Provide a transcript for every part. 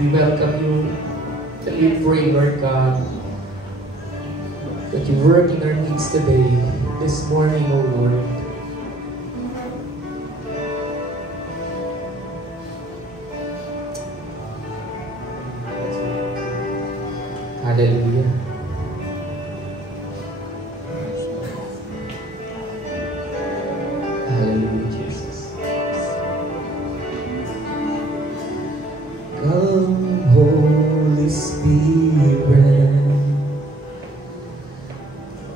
We welcome you and we pray, Lord God, that you work in our needs today, this morning, O Lord. Hallelujah. Hallelujah, Jesus. Come, Holy Spirit,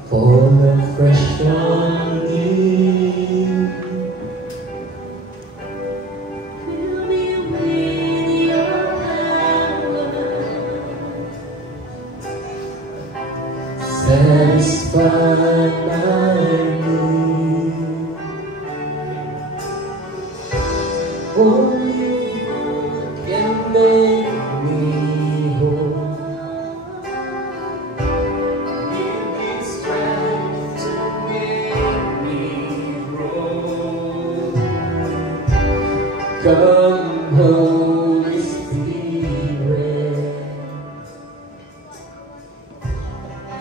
fall afresh on me. Fill me with your power. Satisfy my need. Only you can make me whole. Give me strength to make me grow. Come, Holy Spirit,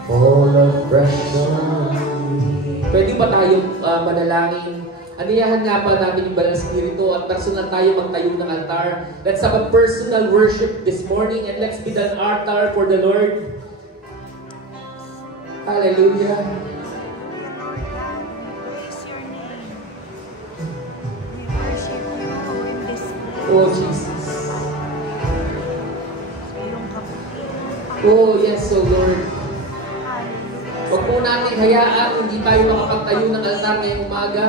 fall afresh on me. Pwede ba tayong manalangin? Aniyahan nga pa namin yung Banal Espiritu at personal tayo magtayo ng altar. Let's have a personal worship this morning and let's build an altar for the Lord. Hallelujah. Oh, Jesus. Oh, yes, oh Lord. Huwag po natin hayaan hindi tayo makapagtayo ng altar ngayong umaga.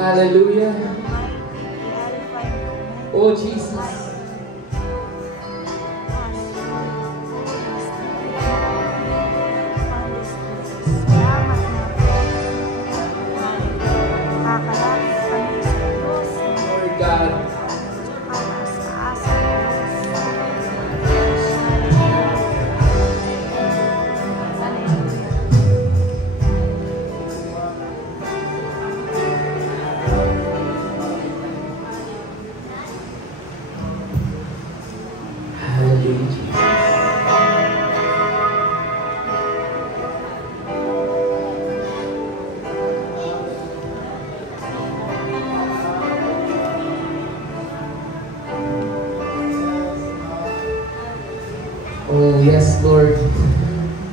Hallelujah. Oh, Jesus. Lord God. Oh, yes, Lord.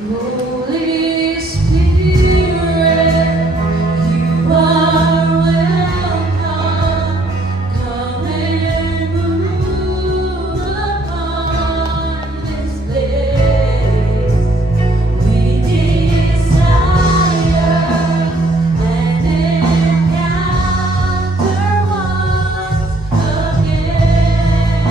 Holy Spirit, you are welcome. Come and move upon this place. We desire an encounter once again.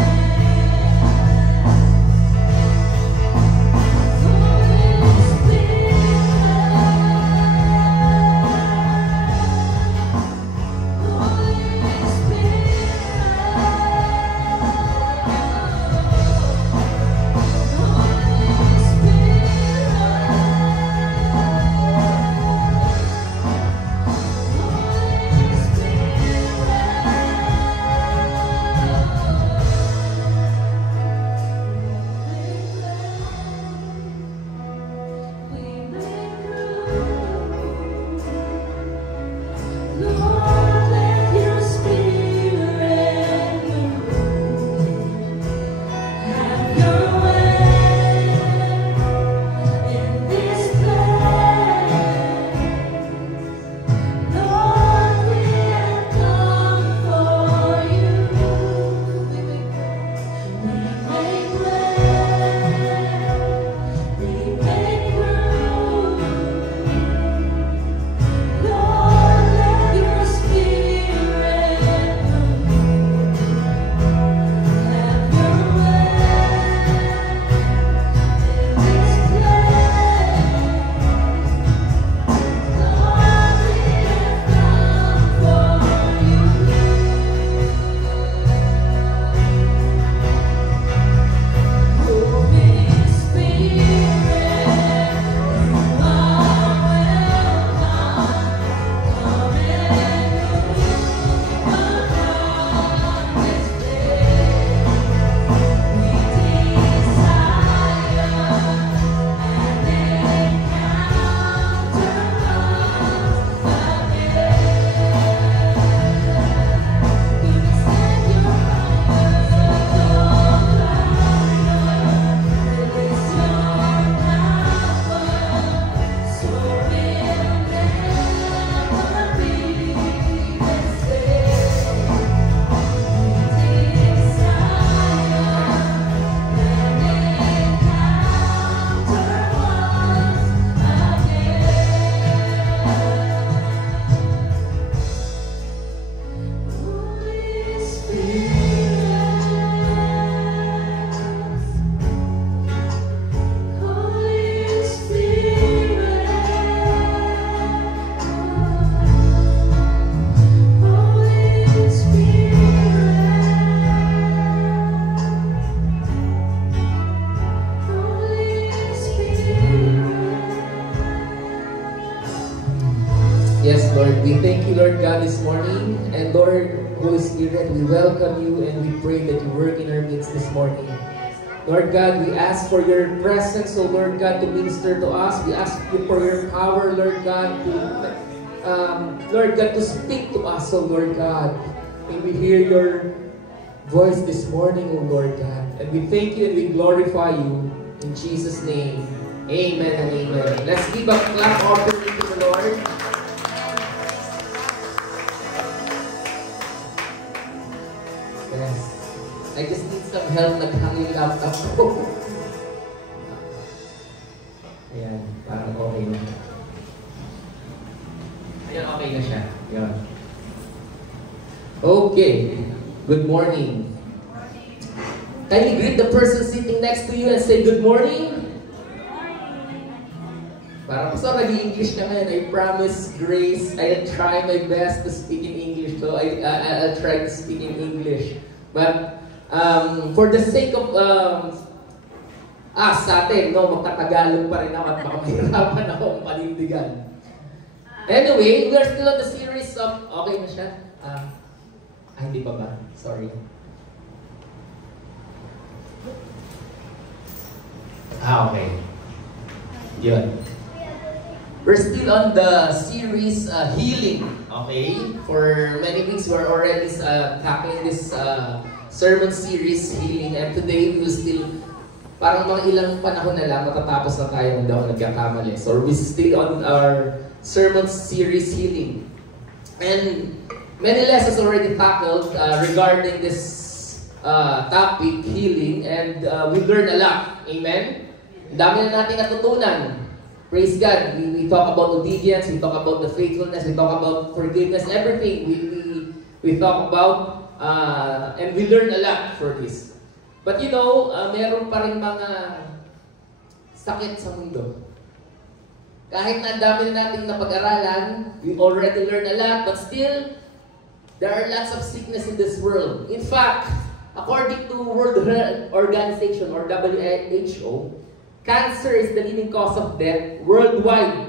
we thank you, Lord God, this morning. And Lord, Holy Spirit, we welcome you and we pray that you work in our midst this morning. Lord God, we ask for your presence, oh Lord God, to minister to us. We ask you for your power, Lord God, to speak to us, oh Lord God. May we hear your voice this morning, oh Lord God. And we thank you and we glorify you. In Jesus' name, amen and amen. Let's give a clap offering to the Lord. Yes. I just need some help. Naghangin laptop ko. Ayan, parang okay na. Ayan, okay na siya. Ayan. Okay. Good morning. Can you greet the person sitting next to you and say good morning? Parang gusto nag-i-English ka ngayon. I promise, Grace, I'll try my best to speak in English. So I'll try to speak in English. But for the sake of sa atin, no, magtatagalog pa rin ako at baka mahirapan ako ang panindigan. Anyway, we are still on the series of... Okay na siya? Hindi pa ba? Sorry. Okay. Yun. We're still on the series Healing. Okay? For many weeks, we're already tackling this sermon series, Healing. And today, we will still, parang mga ilang panahon na lang, matatapos na tayo, hindi ako nagkakamali. So, we're still on our sermon series, Healing. And many lessons already tackled regarding this topic, healing. And we learned a lot. Amen? Ang dami na natin natutunan. Praise God. We talk about obedience, we talk about the faithfulness, we talk about forgiveness, everything we talk about. And we learn a lot for this. But you know, meron pa rin mga sakit sa mundo. Kahit na dami na natin napag-aralan, we already learned a lot, but still, there are lots of sickness in this world. In fact, according to World Health Organization or WHO, cancer is the leading cause of death worldwide,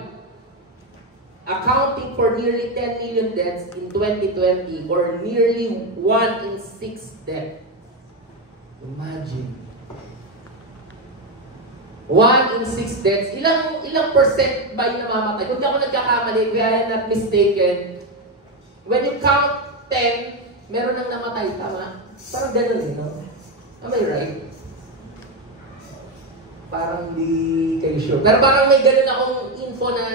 accounting for nearly 10 million deaths in 2020, or nearly 1 in 6 deaths. Imagine. 1 in 6 deaths. Ilang percent ba yung namamatay? Kung di ako nagkakamali, if I am not mistaken, when you count 10, meron nang namatay. Tama? Parang ganun eh, no? Am I right? Parang di kayo sure. Pero parang may ganun akong info na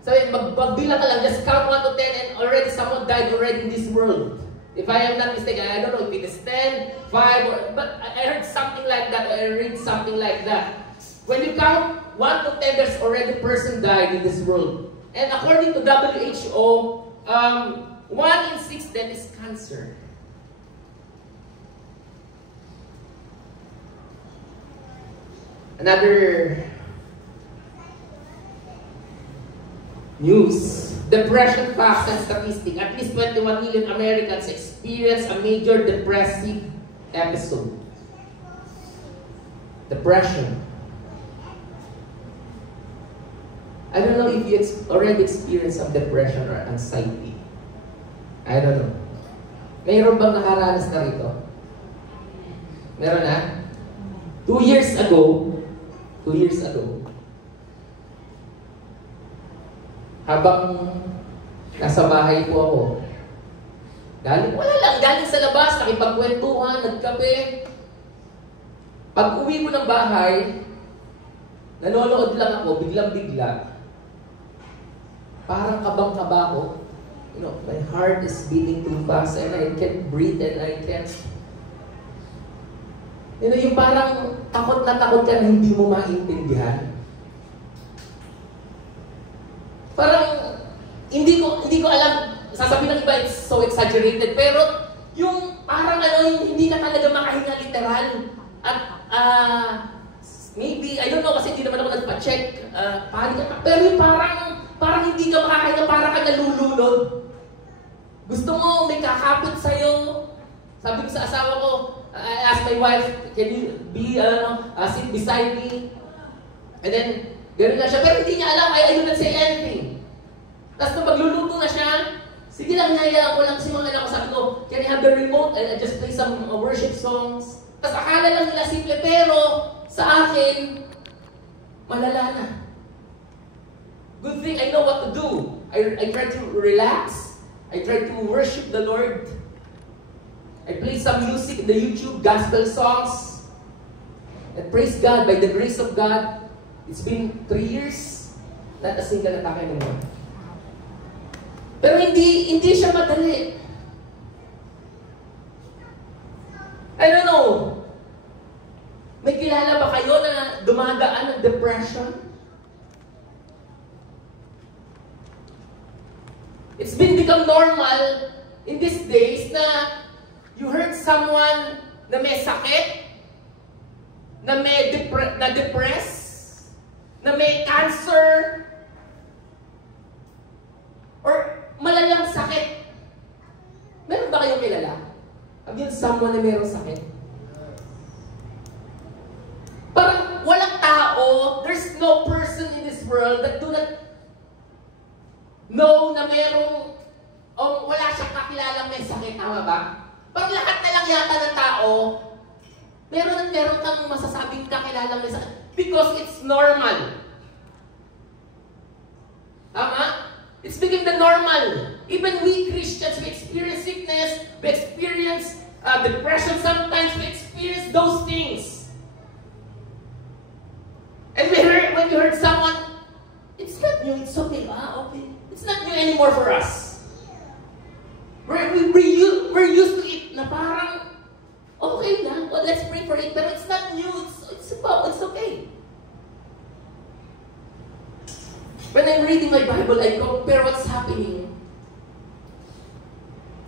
sabi, magbilang ka lang, just count 1 to 10 and already someone died already in this world. If I am not mistaken, I don't know if it is 10, 5, but I heard something like that, or I read something like that. When you count 1 to 10, there's already a person died in this world. And according to WHO, 1 in 6 death is cancer. Another news, depression facts and statistics. At least 21 million Americans experience a major depressive episode. Depression. I don't know if you already experienced some depression or anxiety. I don't know. Mayroon bang nakaranas na rito? Meron na? 2 years ago, habang nasa bahay po ako, galing sa labas, nakipagkwentuhan, nagkape. Pag uwi ko ng bahay, nanonood lang ako, biglang-bigla, parang kabang-kaba ko. You know, my heart is beating too fast and I can't breathe and I can't... You know, yung parang takot na hindi mo maintindihan. Parang, hindi ko alam, sasabihin ng iba, it's so exaggerated, pero yung parang yung hindi ka talaga makahinga literal. At, maybe, I don't know, kasi hindi naman ako nagpa-check, pero yung parang hindi ka makahinga, parang ka nalulunod. Gusto mo, may kakapit sa'yo. Sabi ko sa asawa ko, I asked my wife, can you be, sit beside me? And then, gano'n na siya. Pero hindi niya alam, I do not say anything. Tapos nung magluluto na siya, sige lang, hinayaan ko lang si mga anak ko. Sabi ko, can I have the remote? And I just play some worship songs. Tapos akala lang nila simple, pero sa akin, malala na. Good thing I know what to do. I try to relax. I try to worship the Lord. I play some music in the YouTube, gospel songs. And praise God, by the grace of God, it's been 3 years, not a single attack anymore. Pero hindi siya madali. I don't know. May kilala ba kayo na dumadaan ng depression? It's become normal in these days na you heard someone na may sakit, na may depress, na may cancer, or malalang sakit. Meron ba kayong kilala? Have you someone na mayroong sakit? Parang walang tao, there's no person in this world that do not know na mayroong, wala siyang kakilalang may sakit. Tama ba? Pag lahat na lang yata ng tao, meron kang masasabing kakilalang may sakit. Because it's normal. Tama? It's become the normal. Even we Christians, we experience sickness, we experience depression sometimes, we experience those things. And when you heard someone, it's not new, it's okay. Okay. It's not new anymore for us. We're used to it na parang, okay lang, well, let's pray for it, pero it's not new, it's okay. When I'm reading my Bible, I compare what's happening.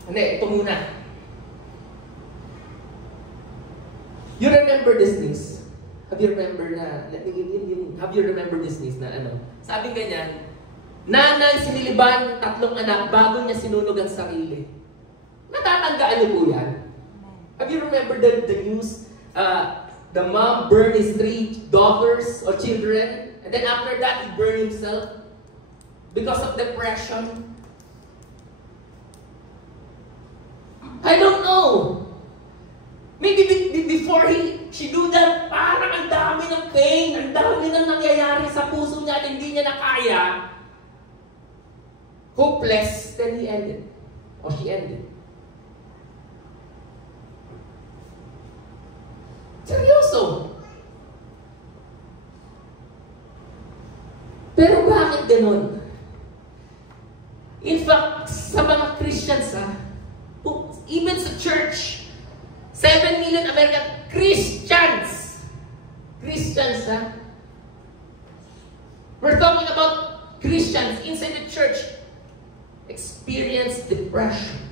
Hindi, ito muna. You remember this news? Have you remember this news na ano? Sabi ganyan, nanay siniliban 3 anak bago niya sinunog ang sarili. Natatandaan niyo po yan? Have you remember the news? The mom burned his 3 daughters or children, and then after that he burned himself because of depression. I don't know. Maybe before she do that, parang ang dami ng pain, ang dami ng nangyayari sa puso niya at hindi niya na kaya. Hopeless, then he ended. Or she ended. Seryoso. Pero bakit ganun? In fact, sa mga Christians, even sa church, 7 million American Christians. Christians, we're talking about Christians inside the church experience depression.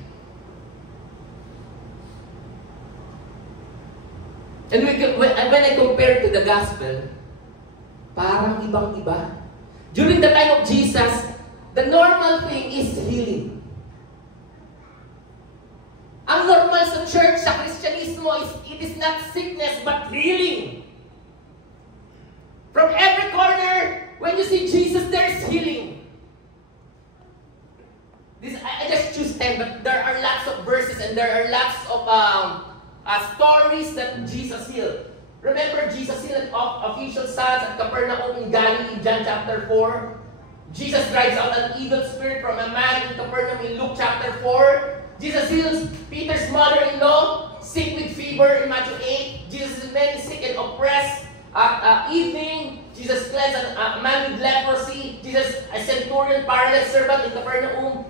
And when I compare to the gospel, parang ibang-iba. During the time of Jesus, the normal thing is healing. Ang normal sa church, sa Kristyanismo, it is not sickness but healing. From every corner, when you see Jesus, there's healing. I just choose 10, but there are lots of verses and there are lots of stories that Jesus healed. Remember, Jesus healed official sons at Capernaum in Galilee, John chapter 4. Jesus drives out an evil spirit from a man in Capernaum in Luke chapter 4. Jesus heals Peter's mother-in-law, sick with fever in Matthew 8. Jesus is many sick and oppressed at evening. Jesus cleansed a man with leprosy. Jesus, a centurion, paralyzed servant in Capernaum.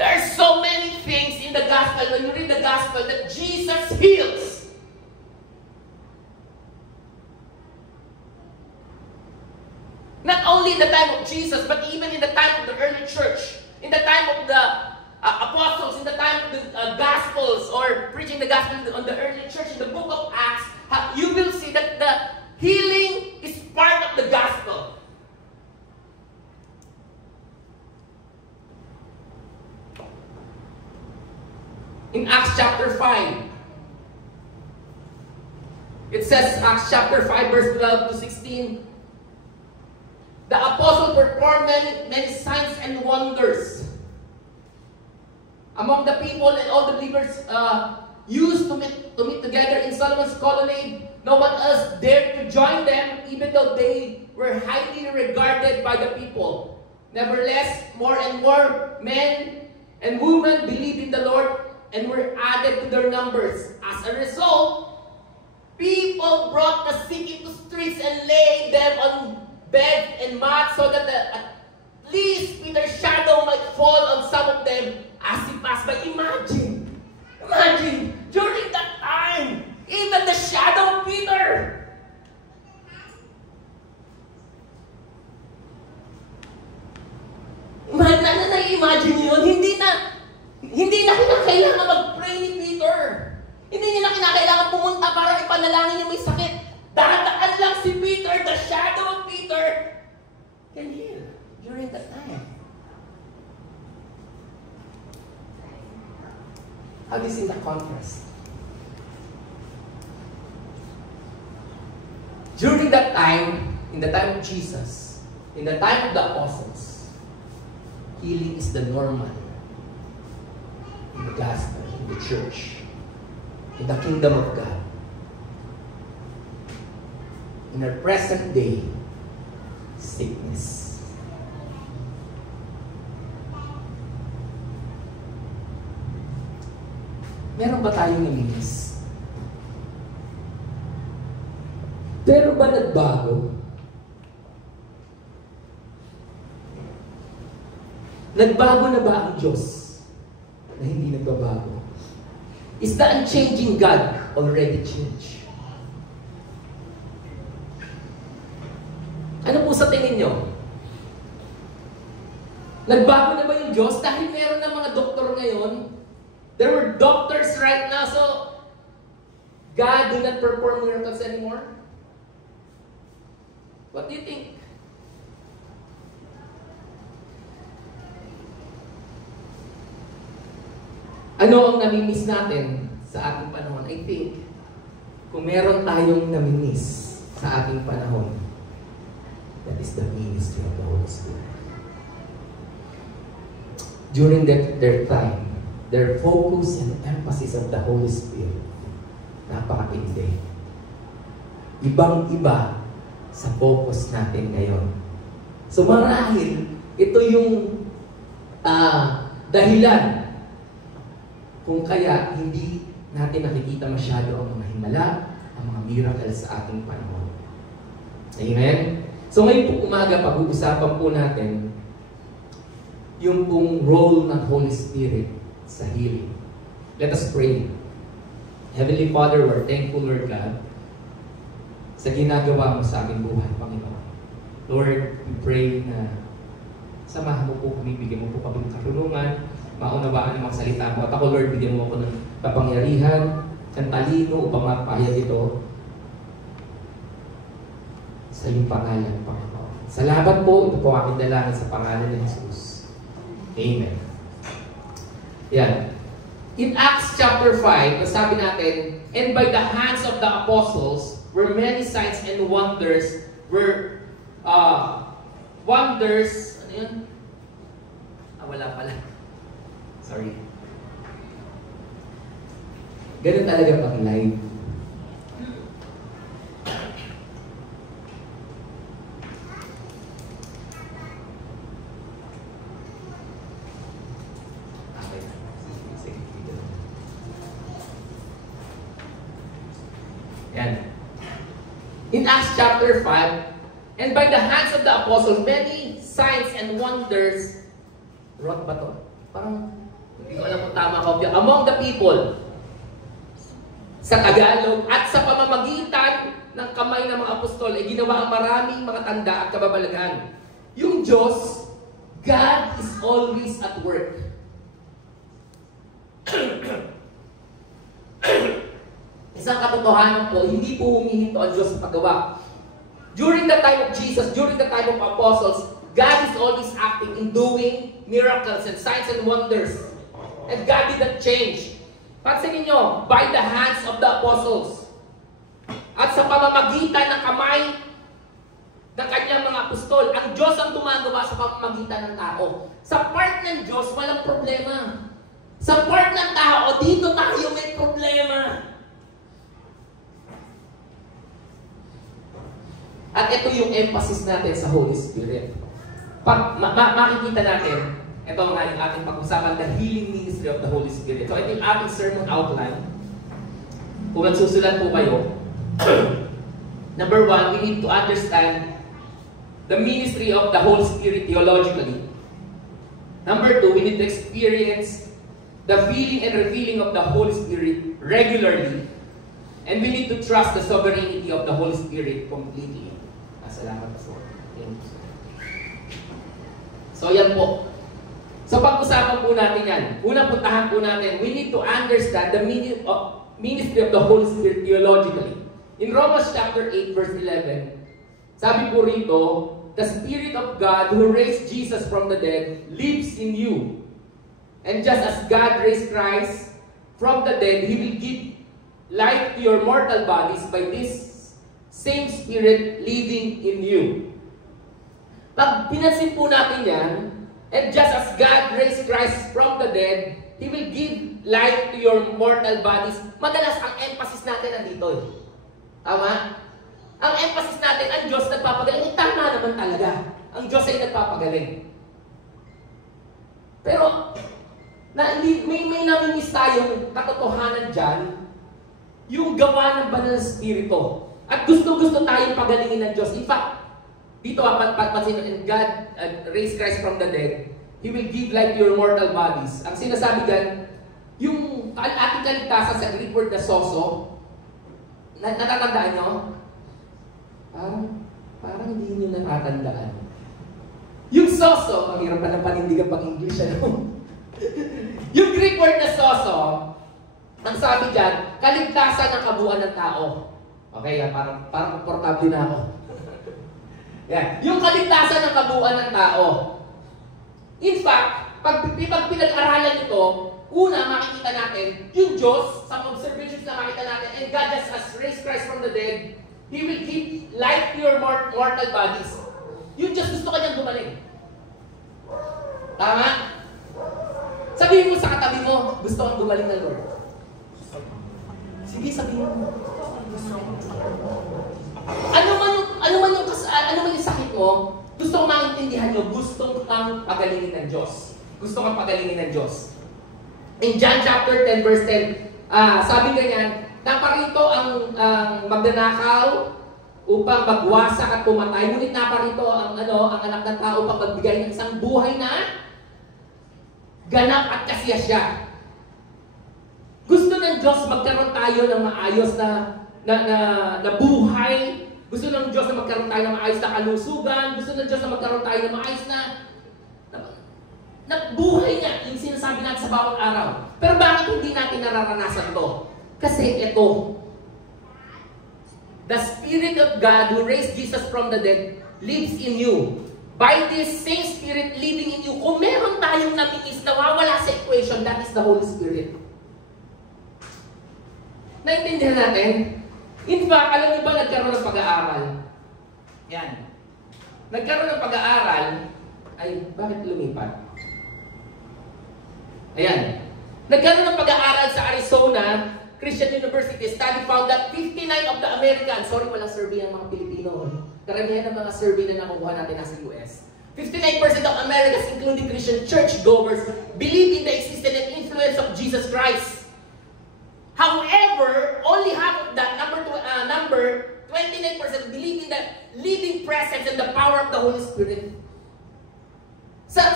There are so many things in the gospel, when you read the gospel, that Jesus heals. Not only in the time of Jesus, but even in the time of the early church, in the time of the apostles, in the time of the Gospels, or preaching the gospel on the early church, in the book of Acts, you will see that the healing is part of the gospel. In Acts chapter 5, it says, Acts chapter 5, verse 12 to 16, the apostle performed many signs and wonders among the people, and all the believers used to meet together in Solomon's colonnade. No one else dared to join them, even though they were highly regarded by the people. Nevertheless, more and more men and women believed in the Lord and were added to their numbers. As a result, people brought the sick into streets and laid them on beds and mats so that at least Peter's shadow might fall on some of them as he passed by. Imagine, during that time, even the shadow of Peter. Na-imagine yun, hindi na kinakailangan mag-pray ni Peter. Hindi niya na kinakailangan pumunta para ipanalangin yung may sakit. Dadaan lang si Peter, the shadow of Peter can heal during that time. Have you seen the contrast? During that time, in the time of Jesus, in the time of the apostles, healing is the normal in the gospel, in the church, in the kingdom of God. In our present day, sickness. Meron ba tayong naminis? Pero ba nagbago? Nagbago na ba ang Diyos na hindi nagbabago? Is the unchanging God already changed? Ano po sa tingin nyo? Nagbago na ba yung Diyos? Dahil meron na mga doktor ngayon. There were doctors right now, so God do not perform miracles anymore? What do you think? Ano ang namimiss natin sa ating panahon? I think, kung meron tayong namimiss sa ating panahon, that is the ministry of the Holy Spirit. During their time, their focus and emphasis of the Holy Spirit, napakatindi. Ibang-iba sa focus natin ngayon. So marahil, ito yung dahilan kung kaya hindi natin nakikita masyado ang mga himala, ang mga miracles sa ating panahon. Amen? So ngayon po umaga, pag-uusapan po natin yung pong role ng Holy Spirit sa healing. Let us pray. Heavenly Father, we're thankful, Lord God, sa ginagawa mo sa aming buhay, Panginoon. Lord, we pray na samahan mo po kami, bigyan mo po kami ng karunungan, maunawaan ang mga salita mo. At ako, Lord, bigyan mo ako ng kapangyarihan, ng talino upang mapahayag ito sa iyong pangalan, Panginoon. Salamat po, ito po aking dalangin sa pangalan ni Jesus. Amen. Yan. In Acts chapter 5, sabi natin, and by the hands of the apostles were many signs and wonders, wonders, ano yun? Wala pala. Sorry. Ganun talaga pag live. In Acts chapter 5, and by the hands of the apostles, many signs and wonders, wrote ba to? Parang, hindi ko alam kung tama ko. Among the people, sa Tagalog, at sa pamamagitan ng kamay ng mga apostol, ay ginawa ang maraming mga tanda at kababalaghan. Yung Diyos, God is always at work. Isang katotohanan po, hindi po humihinto ang Diyos sa paggawa. During the time of Jesus, during the time of apostles, God is always acting in doing miracles and signs and wonders. And God didn't change. Pansinin nyo, by the hands of the apostles. At sa pamamagitan ng kamay ng kanyang mga apostol. Ang Diyos ang gumagawa sa pamamagitan ng tao. Sa part ng Diyos, walang problema. Sa part ng tao, dito tayo may problema. At ito yung emphasis natin sa Holy Spirit. Pag makikita natin, ito nga yung ating pag-usapan, the healing ministry of the Holy Spirit. So ito yung ating sermon outline. Kung nagsusulat po kayo, number 1, we need to understand the ministry of the Holy Spirit theologically. Number 2, we need to experience the feeling and revealing of the Holy Spirit regularly. And we need to trust the sovereignty of the Holy Spirit completely. Salamat po. So yan po. So pag-usapan po natin yan. Unang puntahan po natin, we need to understand the ministry of the Holy Spirit theologically. In Romans chapter 8 verse 11, sabi po rito, the Spirit of God who raised Jesus from the dead lives in you. And just as God raised Christ from the dead, He will give life to your mortal bodies by this same Spirit living in you. Pag pinansin po natin yan, and just as God raised Christ from the dead, He will give life to your mortal bodies. Madalas ang emphasis natin nandito eh. Tama? Ang emphasis natin, ang Diyos nagpapagaling. Tama naman talaga. Ang Diyos ay nagpapagaling. Pero, may namimiss tayong katotohanan dyan, yung gawa ng banal na Espiritu. At gusto-gusto tayong pagalingin ng Diyos. In fact, dito papansin, and God raised Christ from the dead, He will give life to your mortal bodies. Ang sinasabi dyan, yung ating kaligtasan sa Greek word na soso, natatandaan nyo? Parang hindi nyo natatandaan. Yung soso, mahirap pa ng panindigan pang English, ano? Yung Greek word na soso, ang sabi dyan, kaligtasan ng kabuuan ng tao. Okay, parang komportable na ako. Yan. Yung kaligtasan ng kabuuan ng tao. In fact, pag pinag-aralan ito, una, makikita natin, yung Diyos, sa observations na makita natin, and God just has raised Christ from the dead, He will give life to your mortal bodies. Yung Diyos gusto kanyang gumaling. Tama? Sabihin mo sa katabi mo, gusto kang gumaling ng Lord. Sige, sabihin mo. Ano man yung sakit mo, gusto kong maintindihan nyo, gusto kang pagalingin ng Diyos. Gusto kang pagalingin ng Diyos. In John chapter 10 verse 10, sabi ganyan, naparito ang magnanakaw upang magwasak at pumatay. Ngunit naparito ang anak ng tao upang magbigay ng isang buhay na ganap at kasiyasya. Gusto ng Diyos magkaroon tayo ng maayos na buhay. Gusto ng Diyos na magkaroon tayo ng maayos na kalusugan. Gusto ng Diyos na magkaroon tayo ng maayos na buhay nga, yung sinasabi natin sa bawat araw. Pero bakit hindi natin nararanasan to? Kasi ito, the Spirit of God who raised Jesus from the dead lives in you. By this same Spirit living in you, kung meron tayong namimiss, nawawala sa equation, that is the Holy Spirit. Naintindihan natin? In fact, alam niyo ba nagkaroon ng pag-aaral? Yan. Nagkaroon ng pag-aaral, ay, bakit lumipat? Ayan. Nagkaroon ng pag-aaral sa Arizona Christian University. Study found that 59 of the Americans, sorry, walang survey ang mga Pilipino. Karamihan ng mga survey na nakukuha natin nasa US. 59% of Americans, including Christian churchgoers, believe in the existence and influence of Jesus Christ. However, only half of that, number 29% believe in the living presence and the power of the Holy Spirit. Sa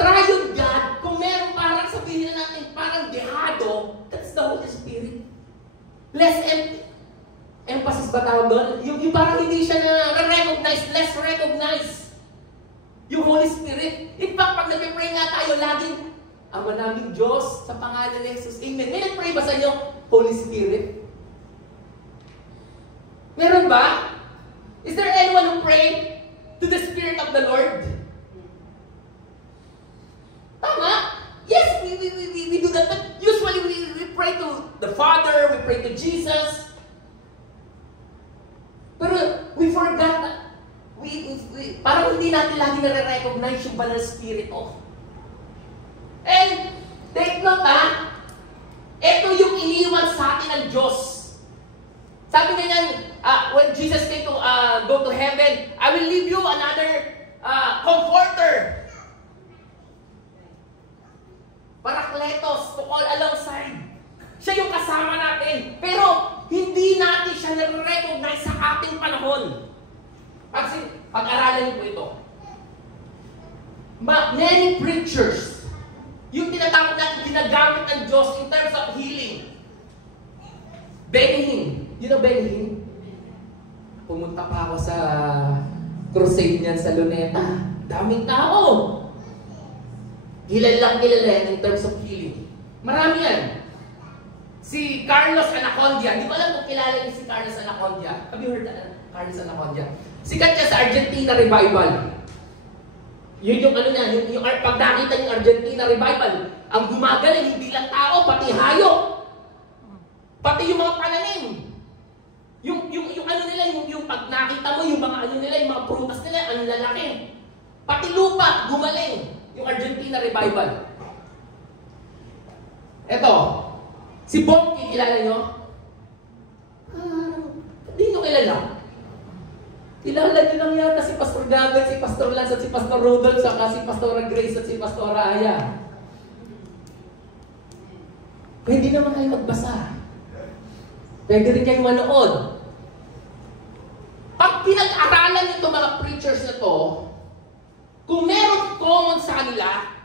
triune God, kung meron parang sabihin na natin parang dehado, that's the Holy Spirit. Less emphasis ba tawag doon? Yung parang hindi siya na-recognize, less recognize. Yung Holy Spirit. In fact, pag nag-pray nga tayo, laging, Ama naming Diyos, sa pangalan ni Jesus, Amen. May nag-pray ba sa inyo? Holy Spirit? Meron ba? Is there anyone who prayed to the Spirit of the Lord? Tama? Yes, we do that. But usually we pray to the Father, we pray to Jesus. Pero we forgot that we hindi natin lagi nare-recognize yung banal spirito? And, take note ito yung iniwan sa atin ng Diyos. Sabi nga yan, when Jesus came to go to heaven, I will leave you another comforter. Parakletos to all alongside. Siya yung kasama natin. Pero, hindi natin siya nare-recognize sa ating panahon. Kasi, pag-aralan niyo po ito. Many preachers, yung tinatawag natin ginagamit ng Diyos in terms of healing. Benny Hinn. You know Benny Hinn? Pumunta pa ako sa crusade niyan sa Luneta. Daming tao. Kilala in terms of healing. Marami yan. Si Carlos Anacondia. Di ko alam kung kilala niyo si Carlos Anacondia. Have you heard Carlos Anacondia? Sikat siya sa Argentina Revival. Yun yung ano niya, yung pag nakita yung Argentina Revival, ang gumagaling, hindi lang tao, pati hayop. Pati yung mga pananim. Yung ano nila, yung pag nakita mo, yung mga ano nila, yung mga prutas nila, ang lalaki. Pati lupa, gumaling. Yung Argentina Revival. Eto, si Bongki, kilala nyo? Hindi nyo kilala. Kilala nyo lang yata si Pastor Gagat, si Pastor Lance, at si Pastor Rudolph, saka si Pastora Grace at si Pastora Aya. Pwede naman kayo magbasa. Pwede rin kayong manood. Pag pinag-aralan nito mga preachers na to, kung meron common sa kanila,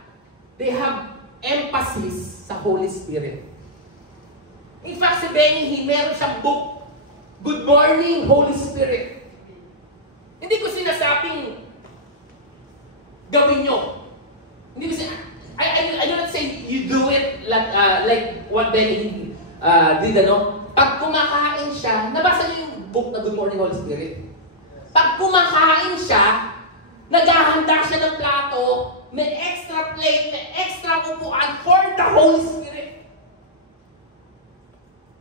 they have emphasis sa Holy Spirit. In fact, si Benny Hinn, meron siyang book, Good Morning, Holy Spirit. Hindi ko sinasabing gawin nyo. Hindi ko I do not say you do it like what Benny Hinn did, ano? Pag kumakain siya, nabasa niyo yung book na Good Morning, Holy Spirit? Pag kumakain siya, naghahanda siya ng plato, may extra plate, may extra upuan for the Holy Spirit.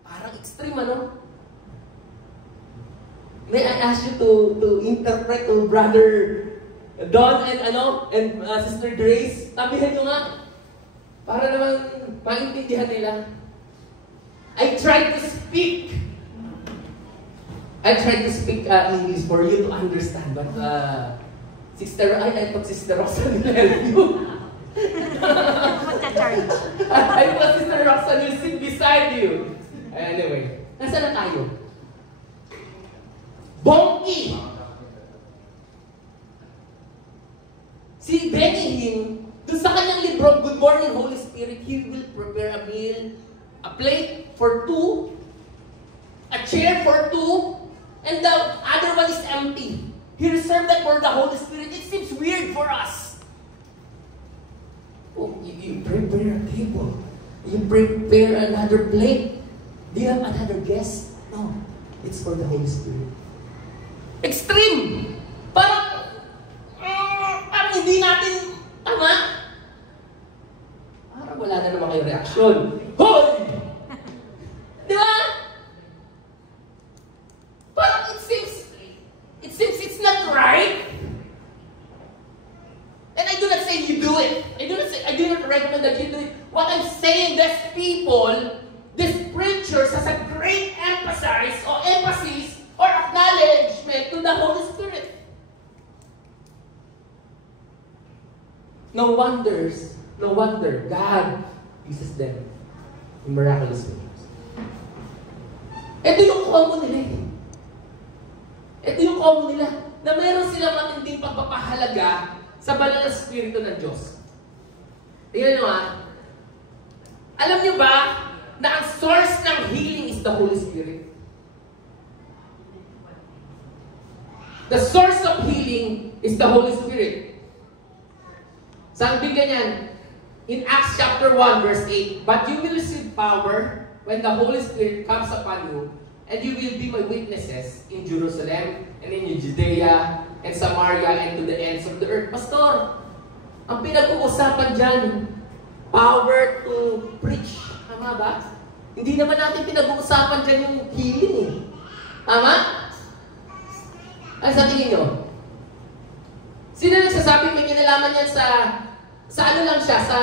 Parang extreme, ano? May I ask you to interpret to Brother Don and Sister Grace? Sabihin nyo nga, para naman maintindihan nila. I tried to speak English for you to understand, but I thought Sister Roxanne will help you. I thought Sister Roxanne will sit beside you. Anyway, nasa na tayo? Bongki! Si Benny Hinn, dun sa kanyang libro, Good Morning, Holy Spirit, he will prepare a meal, a plate for 2, a chair for 2, and the other one is empty. He reserved that for the Holy Spirit. It seems weird for us. Oh, you prepare a table. You prepare another plate. Do you have another guest? No. It's for the Holy Spirit. Extreme! Parang hindi natin tama. Parang wala na naman kayong reaksyon. Hoy! Di ba? Parang it seems it's not right. And I do not say you do it. I do not recommend that you do it. What I'm saying, these people, these preachers has a great emphasis or acknowledgement to the Holy Spirit. No wonder God uses them in miraculous ways. Ito yung common nila na meron silang matinding pagpapahalaga sa banal na Espiritu ng Diyos. Tingnan nyo alam nyo ba na ang source ng healing is the Holy Spirit? The source of healing is the Holy Spirit. Saan ganyan? In Acts chapter 1 verse 8, but you will receive power when the Holy Spirit comes upon you, and you will be my witnesses in Jerusalem, and in Judea, and Samaria, and to the ends of the earth. Pastor, ang pinag-uusapan dyan, power to preach. Tama ba? Hindi naman natin pinag-uusapan dyan yung healing eh. Tama? Ay, sa tingin nyo? Sino nagsasabing may kinalaman yan sa ano lang siya, sa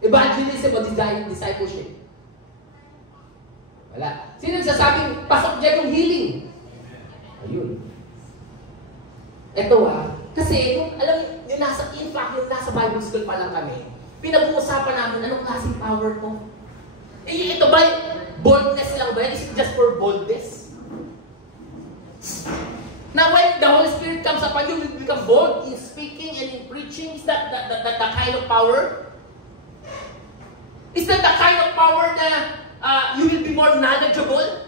evangelism o discipleship? Wala. Sino nagsasabing pasok dyan yung healing? Ayun. Ito kasi kung alam yung nasa Bible school pa lang kami, pinag-uusapan namin anong klaseng power to. Ito ba, boldness lang ba? Is it just for boldness? Now when the Holy Spirit comes upon you, you become bold in speaking and in preaching. Is that the kind of power? Is that the kind of power that you will be more knowledgeable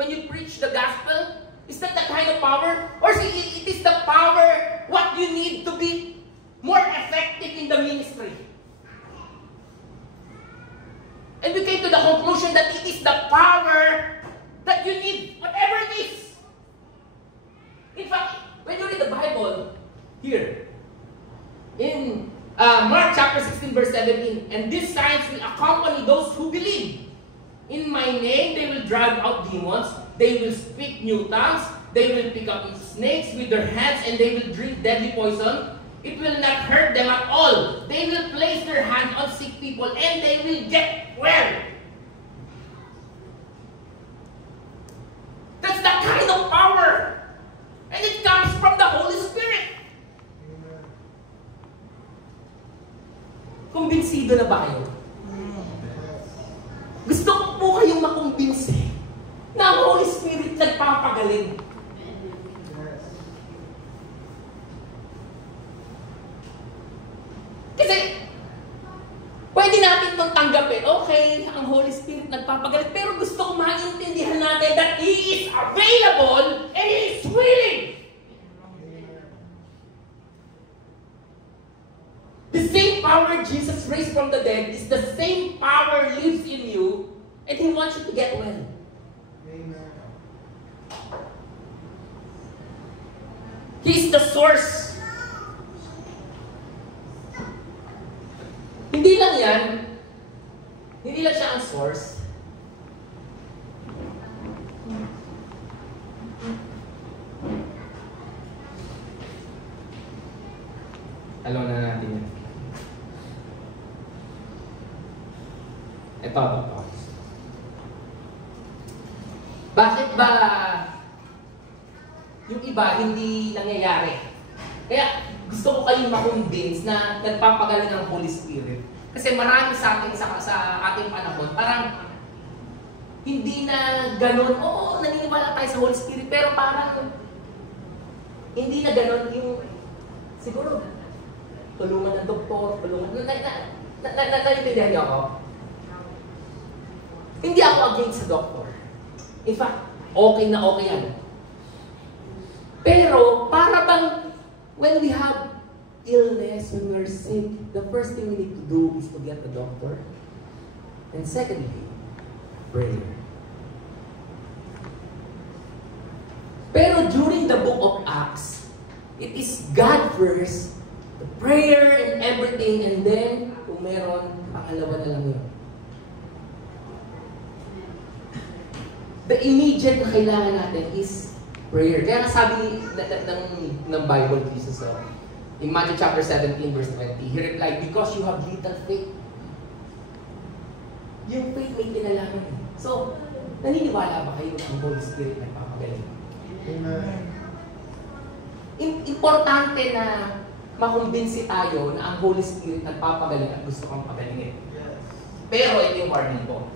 when you preach the gospel? Is that the kind of power? Or it is the power what you need to be more effective in the ministry? And we came to the conclusion that it is the power that you need, whatever it is. In fact, when you read the Bible, here, in Mark chapter 16, verse 17, and these signs will accompany those who believe. In my name, they will drive out demons, they will speak new tongues, they will pick up snakes with their hands, and they will drink deadly poison. It will not hurt them at all. They will place their hands on sick people, and they will get well. That's the kind of power. And it comes from the Holy Spirit. Kumbinsido na ba kayo? Gusto ko po kayong makumbinsi na ang Holy Spirit nagpapagaling. Kasi, pwede natin itong tanggapin. Okay, ang Holy Spirit nagpapagaling. Pero gusto ko maintindihan natin that He is available and He is willing. The same power Jesus raised from the dead is the same power lives in you, and He wants you to get well. Amen. He is the source. Hindi lang yan. Hindi lang siya ang source. Alam na natin yan. Ito. Bakit ba yung iba hindi nangyayari? Kaya gusto ko kayong makonvince na nagpapagaling ng Holy Spirit. Kasi marami sa ating ating panahon, parang hindi na ganun. Oo, naniniwala tayo sa Holy Spirit, pero parang hindi na ganun yung siguro tulungan ng doktor, tulungan. Naintindihan niyo ako? Hindi ako against sa doktor. In fact, okay na okay yan. Pero, para bang, when we have illness, when we're sick, the first thing we need to do is to get the doctor. And secondly, prayer. Pero during the book of Acts, it is God first, the prayer and everything, and then, kung meron, pangalawa na lang yun. The immediate na kailangan natin is prayer. Kaya sabi ng Bible, Jesus, in Matthew chapter 17, verse 20, He replied, because you have little faith. Yung faith may kinalaman. So, naniniwala ba kayo ang Holy Spirit nagpapagaling? Amen. Importante na makumbinsi tayo na ang Holy Spirit nagpapagaling at gusto kang pagalingin. Pero ito yung warning ko.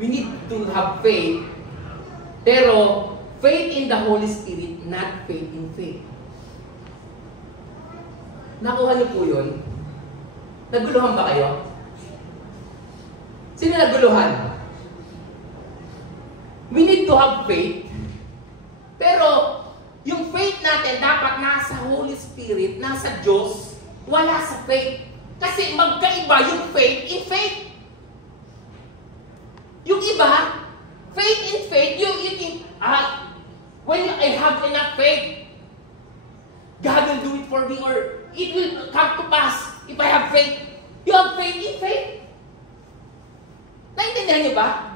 We need to have faith, pero faith in the Holy Spirit, not faith in faith. Nakuha niyo po yun? Naguluhan ba kayo? Sino naguluhan? We need to have faith, pero yung faith natin dapat nasa Holy Spirit, nasa Diyos, wala sa faith. Kasi magkaiba yung faith in faith. Yung iba, faith in faith, you think, when I have enough faith, God will do it for me, or it will come to pass if I have faith. You have faith in faith. Naintindihan niyo ba?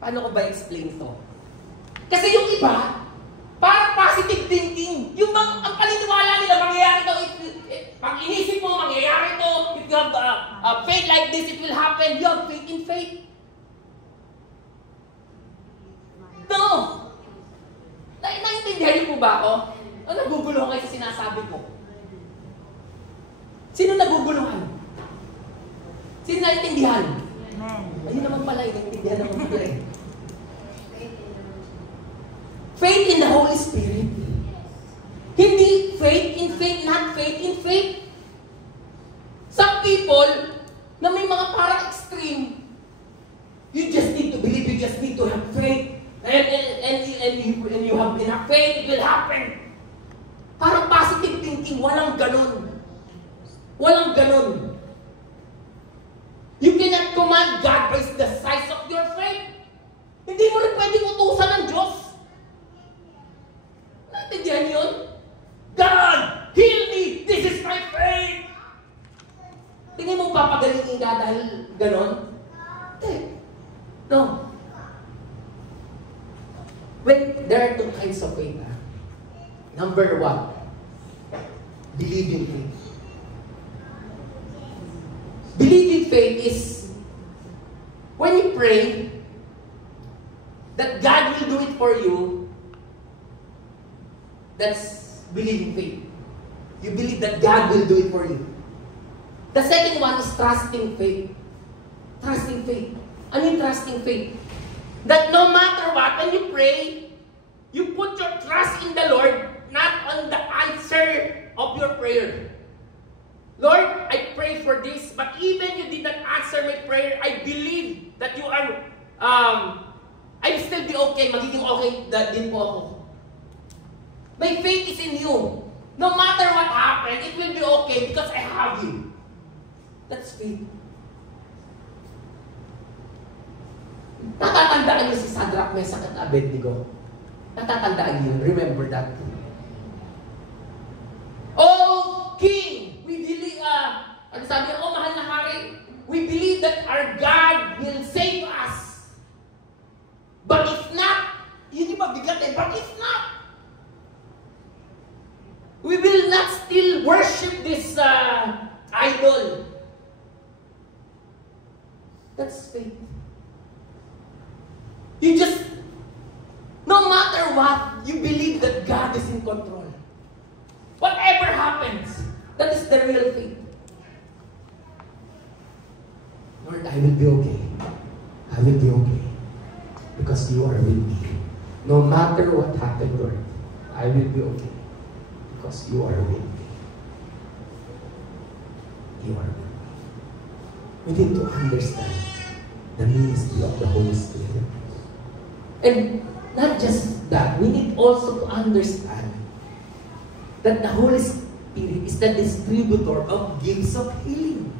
Paano ko ba explain ito? Kasi yung iba, parang positive thinking. Yung ang paniniwala nila, mangyayari ito, pag inisip mo, mangyayari ito, if you have faith like this, it will happen. You have faith in faith. No! Naintindihan niyo po ba ako? O naguguluhan kayo sa sinasabi ko? Sino naguguluhan? Sino naintindihan? Ayun naman pala, naintindihan naman pala eh. Faith in the Holy Spirit. Hindi faith in faith, not faith in faith. Some people na may mga parang extreme, you just need to believe, you just need to have faith. And you have enough faith, it will happen. Parang positive thinking, walang ganun. Walang ganun. You cannot command God by the size of your faith. Hindi mo rin pwedeng utusan ng Diyos. Naintindihan yun? God, heal me! This is my faith! Tingin mo papagalingin ka dahil ganon? Hindi. No. When there are two kinds of faith. Number one, believing faith. Believing faith is when you pray that God will do it for you. That's believing faith. You believe that God will do it for you. The second one is trusting faith. Trusting faith. Ano yung trusting faith? That no matter what, when you pray, you put your trust in the Lord, not on the answer of your prayer. Lord, I pray for this, but even you did not answer my prayer, I believe that you are, I'll still be okay, magiging okay din po ako. My faith is in you. No matter what happens, it will be okay because I have you. That's faith. Natatandaan niyo si Shadrach, Meshach at Abednego? Natatandaan niyo? Remember that? Oh, King! We believe, ano sabi niya? Oh, mahal na hari, we believe that our God will save us. But if not, yun yung mabigat eh, but if not, we will not still worship this idol. That's faith. You just, no matter what, you believe that God is in control. Whatever happens, that is the real faith. Lord, I will be okay. I will be okay. Because you are with me. No matter what happened, Lord, I will be okay. Because you are with me. You are with me. We need to understand the ministry of the Holy Spirit. And not just that, we need also to understand that the Holy Spirit is the distributor of gifts of healing.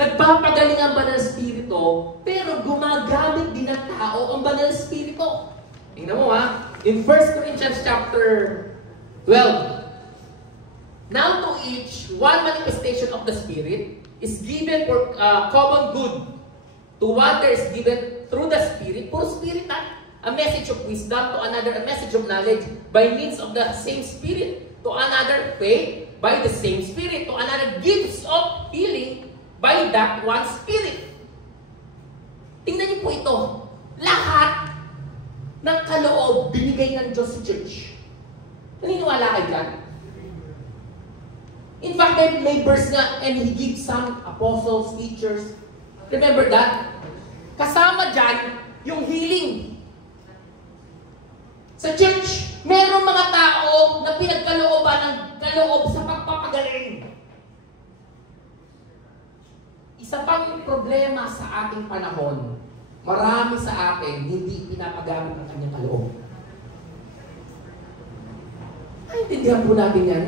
Nagpapagaling ang Banal Espiritu, pero gumagamit din ng tao ang Banal Espiritu. Tingnan mo ha, in 1 Corinthians chapter 12, now to each, one manifestation of the Spirit is given for common good. To one there is given through the Spirit, for Spirit, a message of wisdom, to another a message of knowledge by means of the same Spirit, to another faith by the same Spirit, to another gifts of healing by that one Spirit. Tingnan niyo po ito. Lahat ng kaloob binigay ng Diyos sa church. Naniniwala kayo dyan? In fact, may verse nga, and He gives some apostles, teachers. Remember that? Kasama dyan yung healing. Sa church, merong mga tao na pinagkalooban ng kaloob sa pagpapagaling. Isa pang problema sa ating panahon, marami sa atin hindi pinapagamit ang kanyang kaloob. Naintindihan po natin yan.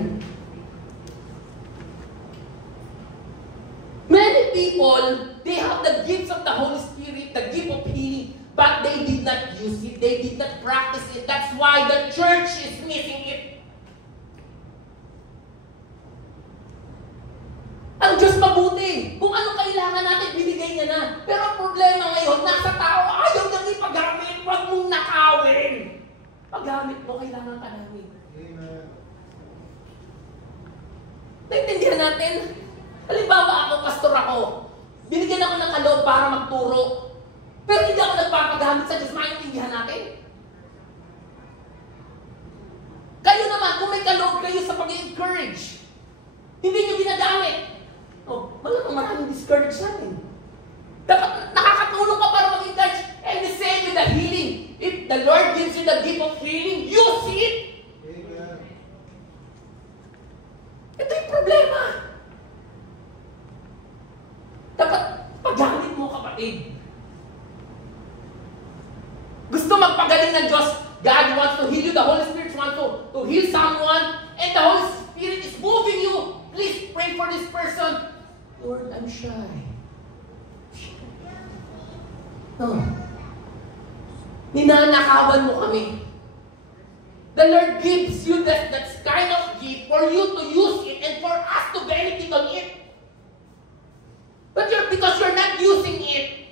Many people, they have the gifts of the Holy Spirit, the gift of healing, but they did not use it, they did not practice it. That's why the church is missing it. Ang Diyos mabuti. Kung ano kailangan natin, binigay niya na. Pero ang problema ngayon, nasa tao, ayaw nang ipagamit, huwag mong nakawin. Paggamit mo, kailangan ka namin. Amen. Naintindihan natin? Halimbawa ako, pastor ako. Binigyan ako ng kaloob para magturo. Pero hindi ako nagpapagamit sa Diyos. Maintindihan natin? Kayo naman, kung may kaloob kayo sa pag-encourage, hindi nyo ginagamit. Malamang maraming discourage natin. Dapat nakakatulong ka para mag-encourage. And the same with the healing. If the Lord gives you the gift of healing, use it. Amen. Ito yung problema. Dapat paggamit mo, kapatid. Gusto magpagaling ng Diyos. God wants to heal you. The Holy Spirit wants to heal someone. And the Holy Spirit is moving you. Please pray for this person. Lord, I'm shy. No. Ninanakawan mo kami. The Lord gives you that kind of gift for you to use it and for us to benefit on it. But because you're not using it,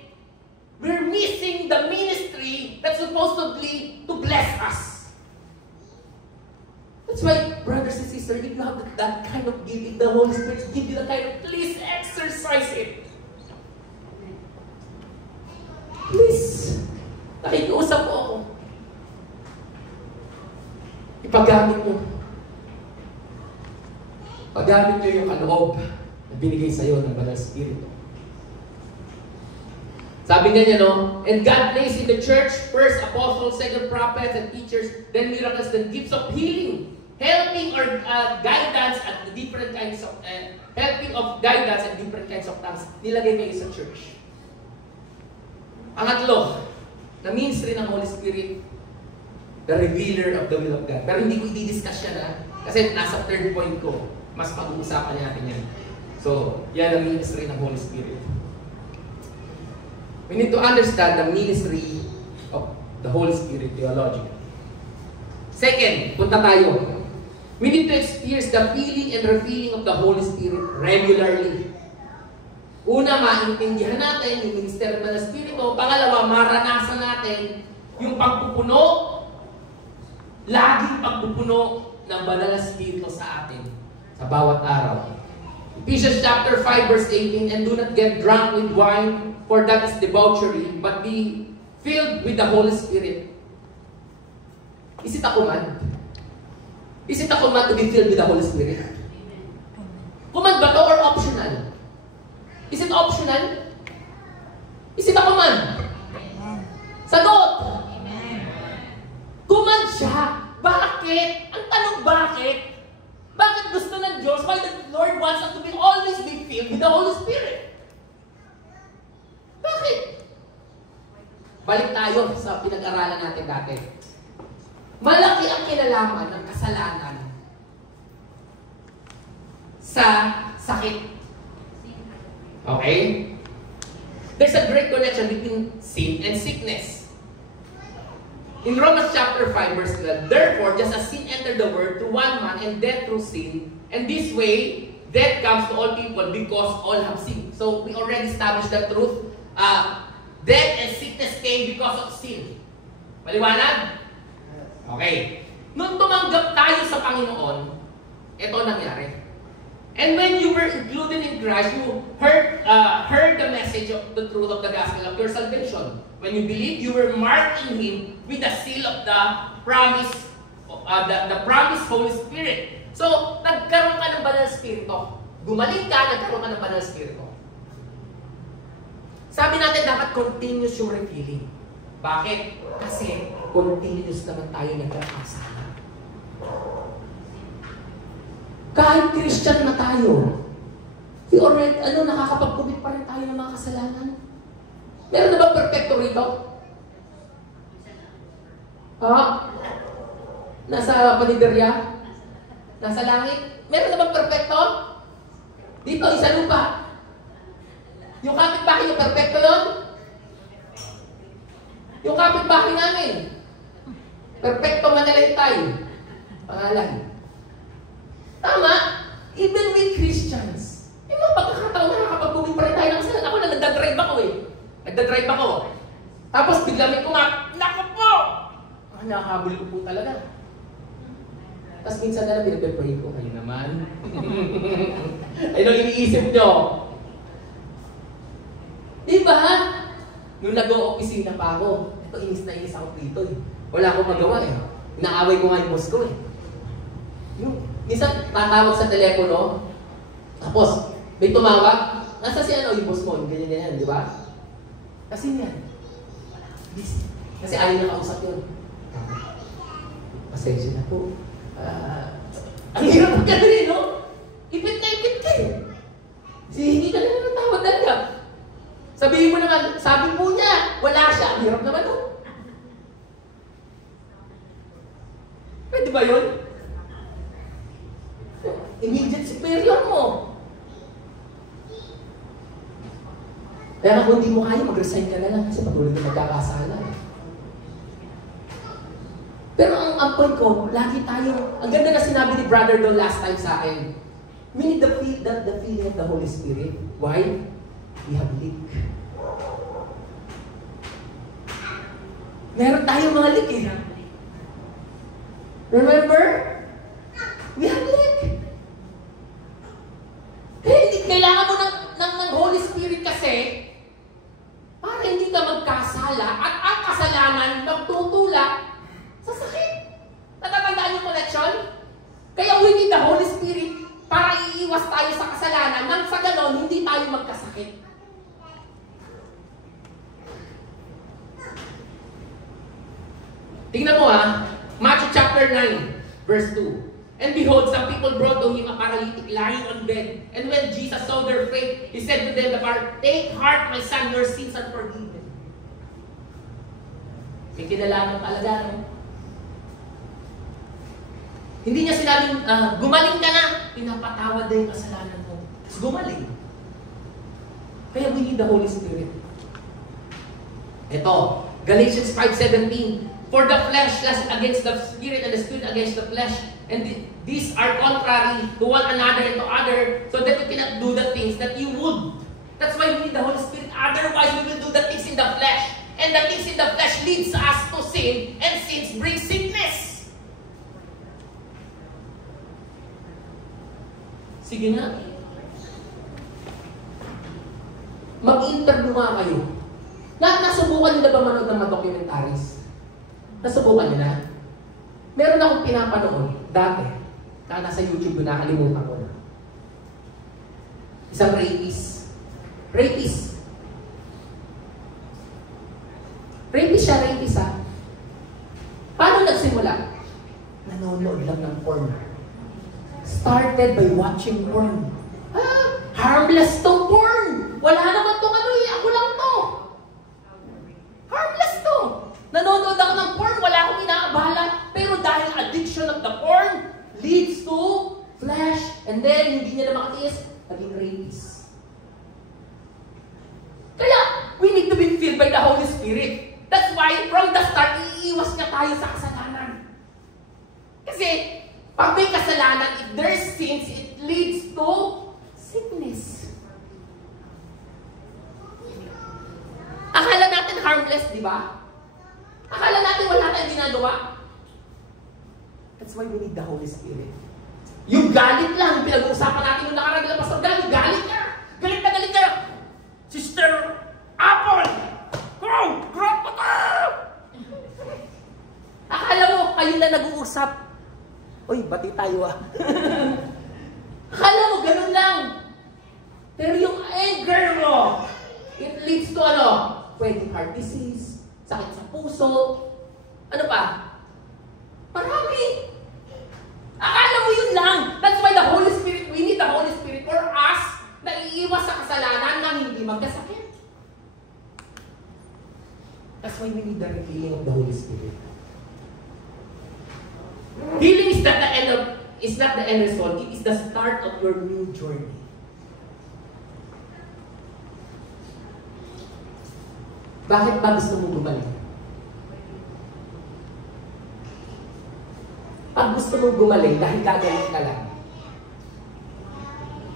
we're missing the ministry that's supposed to be to bless us. That's why, brothers and sisters, if you have that kind of gift, if the Holy Spirit gives you that kind of, please exercise it. Please. Nakikiusap po ako. Ipagamit mo. Paggamit nyo yung kaloob na binigay sa'yo ng Banal Espiritu. Sabi niya, and God placed in the church first apostles, second prophets and teachers, then miracles, then gifts of healing, helping or guidance at the different kinds of tongues. Nilagay niya sa church. Pangatlo, the ministry ng Holy Spirit, the revealer of the will of God. Pero hindi ko i-discuss yan, kasi nasa third point ko. Mas pag-uusapan natin yan. So, yan ang ministry ng Holy Spirit. We need to understand the ministry of the Holy Spirit theologically. Second, punta tayo. We need to experience the feeling and refilling of the Holy Spirit regularly. Una, maintindihan natin yung ministeryo ng Espiritu. Pangalawa, maranasan natin yung pagpupuno, laging pagpupuno ng Banal na Espiritu sa atin sa bawat araw. Ephesians chapter 5 verse 18, and do not get drunk with wine, for that is debauchery, but be filled with the Holy Spirit. Is it a command? Is it a command to be filled with the Holy Spirit? Command ba to or optional? Is it optional? Is it a command? Sagot! Command siya. Bakit? Ang tanong bakit? Bakit gusto ng Diyos? Why the Lord wants us to always be filled with the Holy Spirit? Bakit? Balik tayo sa pinag-aralan natin dati. Malaki ang kinalaman ng kasalanan sa sakit. Okay? There's a great connection between sin and sickness. In Romans chapter 5 verse 12, therefore, just as sin entered the world through one man and death through sin, and this way, death comes to all people because all have sinned. So, we already established that truth. Death and sickness came because of sin. Maliwanag? Okay. Nung tumanggap tayo sa Panginoon, ito nangyari. And when you were included in Christ, you heard the message of the truth of the gospel of your salvation. When you believe, you were marked in Him with the seal of the promise, the promised Holy Spirit. So, nagkaroon ka ng Banal Espiritu. Gumaling ka, nagkaroon ka ng Banal Espiritu. Sabi natin, dapat continuous yung refilling. Bakit? Kasi continuous naman tayo nagkakasala. Kahit Christian na tayo, we already, nakakapag-commit pa rin tayo ng mga kasalanan. Meron na ba perfecto rito? Nasa paniderya? Nasa langit? Meron na ba perfecto? Dito, isa lupa. Yung kapitbahay yung perfecto yun? Yung kapitbahay namin, perfecto Manalentay. Pangalan. Tama? Even with Christians. Yung mga pagkakataon na nakakapag-commit pa rin tayo ng kasalanan. Ako na nagdadrive ako Nagdadrive ako. Tapos bigla may naku po! Nahabol ko po talaga. Tapos minsan na lang pinag-pray ko, kayo naman. Ayun ang iniisip nyo. Diba? Nung nag-o-opisina pa ako, ito inis na inis ako dito eh. Wala akong magawa eh. Inaaway ko nga yung boss ko eh. Minsan tatawag sa telepono, tapos may tumawag, nasa si ano yung boss mo, ganyan-ganyan, di ba? Kasi yan. Busy. Kasi ayaw na kausap yun. Pasensya na po. Ang hirap ka na rin, no? Ipit na ipit ka eh. Hindi ka na natawad talaga. Sabihin mo naman, sabi po niya, wala siya. Ang hirap naman, no? Pwede ba yun? Immediate superior mo. Kaya kung hindi mo kaya, mag-resign ka na lang kasi patuloy ka magkakasala. Pero ang point ko, lagi tayo, ang ganda na sinabi ni Brother Don last time sa akin, we need the feeling of the Holy Spirit. Why? We have leak. Meron tayong mga leak eh. Remember? We have leak. Kaya hindi kailangan mo ng Holy Spirit kasi para hindi ka magkasala at ang kasalanan magtutulak sa sakit. Natatandaan yung connection? Kaya we need the Holy Spirit para iiwas tayo sa kasalanan nang sa ganon hindi tayo magkasakit. Tingnan mo Matthew chapter 9, verse 2. And behold, some people brought to him a paralytic lying on bed. And when Jesus saw their faith, he said to them, "Take heart, my son, your sins are forgiven." May kinalaman talaga, no? Hindi niya sinabing, gumaling ka na, pinapatawad na yung kasalanan mo. Tapos gumaling. Kaya we need the Holy Spirit. Ito, Galatians 5:17. For the flesh lusts against the spirit, and the spirit against the flesh. And these are contrary to one another and to other, so that you cannot do the things that you would. That's why we need the Holy Spirit. Otherwise, we will do the things in the flesh. And the things in the flesh leads us to sin, and sins bring sickness. Sige nga. Mag-interview nga kayo. Nasubukan nyo na ba manood ng mga documentaries? Nasubukan nyo na? Meron akong pinapanood dati. Nasa YouTube ko, nakalimutan ko na. Isang rapist. Rapist siya, rapist ha. Paano nagsimula? Nanonood lang ng porn. Started by watching porn. Harmless tong porn! Wala naman tong ano eh, ako lang to. Harmless to. Nanonood ako ng porn, wala akong inaabala. Pero dahil addiction of the porn leads to flesh, and then hindi niya na makatiis, naging rapist. Kaya, we need to be filled by the Holy Spirit. That's why, from the start, iiwas niya tayo sa kasalanan. Kasi, pag may kasalanan, if there's sins, it leads to sickness. Akala natin harmless, di ba? Akala natin wala tayong ginagawa. That's why we need the Holy Spirit. Yung galit lang, yung pinag-uusapan natin yung nakaraan nila, Pastor Galit, galit ka! Galit na galit ka! Sister Apple! Grab mo ka! Akala mo, kayo na nag-uusap. Uy, bati tayo Akala mo, ganun lang. Pero yung anger mo, it leads to pwedeng heart disease, sakit sa puso, ano pa? Marami. Akala mo yun lang. That's why the Holy Spirit, we need the Holy Spirit for us na iiwas sa kasalanan nang hindi magkasakit. That's why we need the refilling of the Holy Spirit. Healing is not the end result. It is the start of your new journey. Bakit ba gusto mo gumaling? Pag gusto mo gumaling, dahil gagaling ka lang.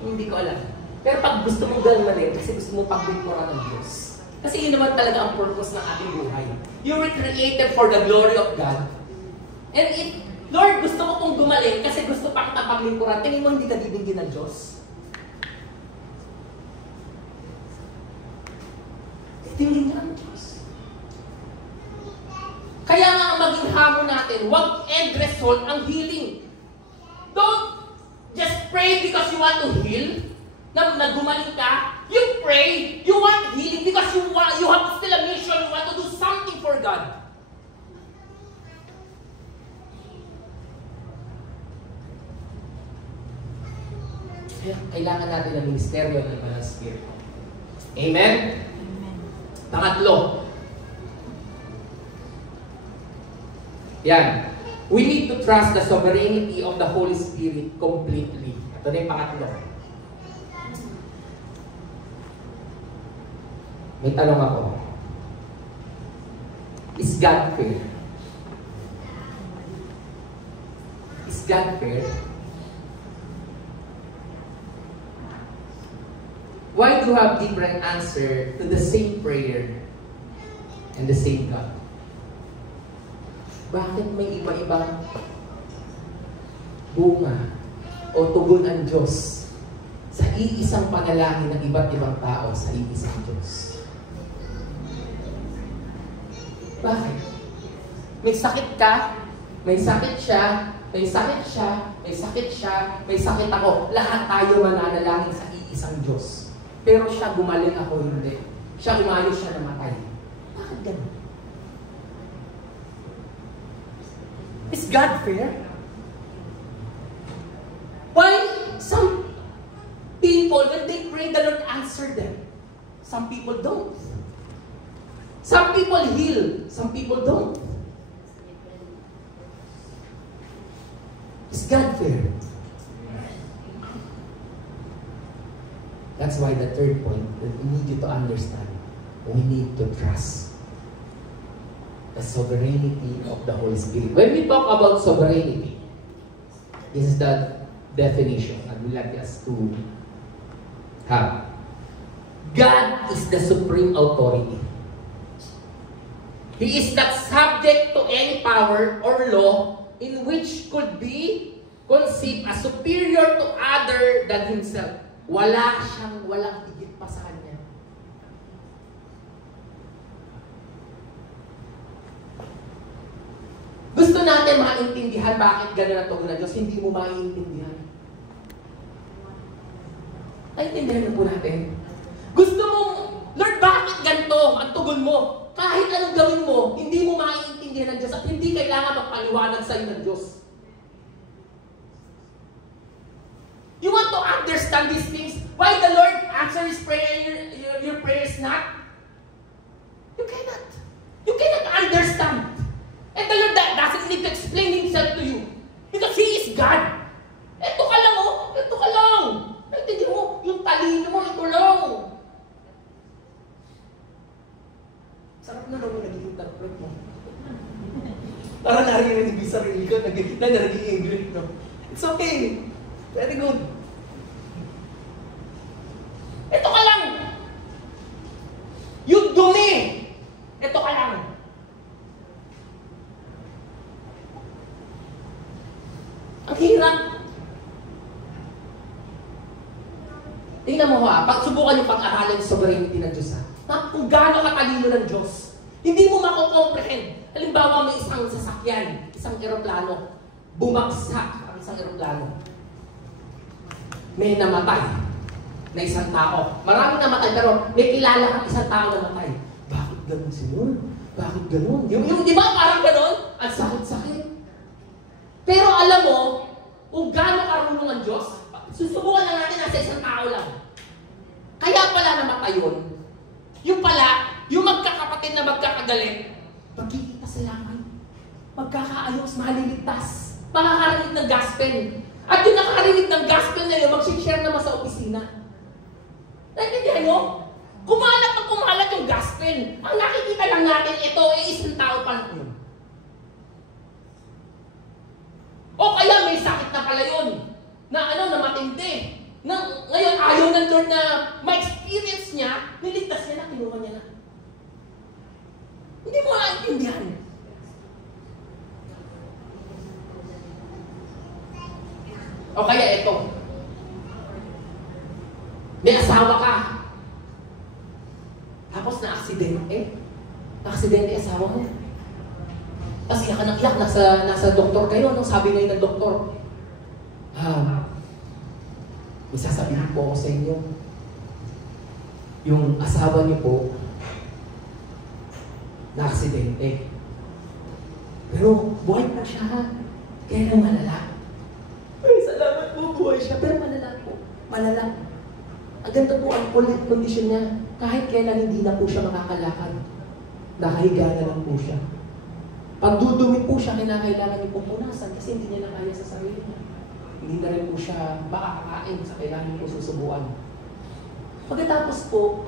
Hindi ko alam. Pero pag gusto mo gumaling, kasi gusto mo pagbigmura ng Diyos. Kasi yun naman talaga ang purpose ng ating buhay. You were created for the glory of God. And if, Lord, gusto ko pong gumaling kasi gusto pa kita paglingkuran, tingin mo hindi ka bibigyan ng Diyos? Tingin ka ng Diyos. Kaya nga ang maging hamon natin, wag end result ang healing. Don't just pray because you want to heal, na gumaling ka. You pray, you want healing because you have still a mission, you want to do something for God. Kailangan natin ng ministeryo ng Banal Espiritu. Amen? Pangatlo. Yan. We need to trust the sovereignty of the Holy Spirit completely. Ito na yung pangatlo. May tanong ako. Is God fair? Is God fair? Why do you have different answer to the same prayer and the same God? Bakit may iba-ibang bunga o tugon ang Diyos sa iisang panalangin ng iba't ibang tao sa iisang Diyos? Bakit? May sakit ka, may sakit siya, may sakit siya, may sakit siya, may sakit ako. Lahat tayo mananalangin sa iisang Diyos. Pero siya gumaling, ako hindi. Siya umayos, siya namatay. Bakit ganun? Is God fair? Why some people, when they pray, the Lord answer them. Some people don't. Some people heal, some people don't. Is God fair? That's why the third point that we need you to understand, we need to trust the sovereignty of the Holy Spirit. When we talk about sovereignty, this is the definition that we like us to have. God is the supreme authority. He is not subject to any power or law in which could be conceived as superior to other than himself. Walang higit pa sa kanya. Gusto natin maintindihan bakit gano'n ang tugon ng Diyos, hindi mo maintindihan. Naintindihan na po natin. Gusto mong, Lord, bakit ganito ang tugon mo? Kahit anong gawin mo, hindi mo maintindihan ng Diyos at hindi kailangan magpaliwanag sa iyo ng Diyos. You want to understand these things? Why the Lord answer His prayer and your prayer is not? You cannot. You cannot understand. And the Lord doesn't need to explain Himself to you. Because He is God. Ito ka lang, oh. Ito ka lang. Naintindihan mo, yung talino mo, ito lang. Sarap na naman nagiging tatlog mo. Parang narinig yung sarili ko, nagiging English, no? It's okay. Very good. Ito ka lang. Yung dumi. Ito ka lang. Ang hirap. Tingnan mo ha, subukan yung pag-aralan sa sovereignty ng Diyos ha. Kung gaano katalino ng Diyos, hindi mo mako-comprehend. Halimbawa, may isang sasakyan, isang eroplano, bumagsak ang isang eroplano. May namatay na isang tao. Maraming namatay, pero may kilala kang isang tao namatay. Bakit ganun si Lord? Bakit ganun? Yung di ba parang ganun? Ang sakit-sakit. Pero alam mo, kung gaano karunong ang Diyos, susubukan lang natin nasa isang tao lang. Kaya pala namatay yun. Yung pala, yung magkakapatid na magkakagalit, magkikita sa langit. Magkakaayos, maliligtas. Makakarinig ng gospel. At yung nakakarinig ng gospel na yun, mag-share naman sa opisina. Naintindihan nyo? Kumalat yung gospel. Ang nakikita lang natin, ito ay isang tao pa lang yun. O kaya may sakit na pala yun. Na matindi. Ngayon, ayaw ng Lord na ma-experience niya, niligtas niya na, kinuha niya na. Hindi mo maintindihan. O kaya ito. May asawa ka. Tapos na-aksidente. Na-aksidente asawa mo. Tapos iyak ka ng iyak. Nasa doktor kayo. Anong sabi ngayon ng doktor? May sasabihin po ako sa inyo. Yung asawa niyo po, na-aksidente. Pero buhay po siya, ha? Kaya nang malala. Ay, salamat po, buhay siya. Pero malala po. Malala. Ang ganda po ang condition niya. Kahit kailan hindi na po siya makakalakad. Nakahiga na lang po siya. Pag dudumi po siya, kinakailangan niyo po punasan kasi hindi niya na kaya sa sarili niya. Hindi na rin po siya makakakain sa kailangan po susubuan. Pagkatapos po,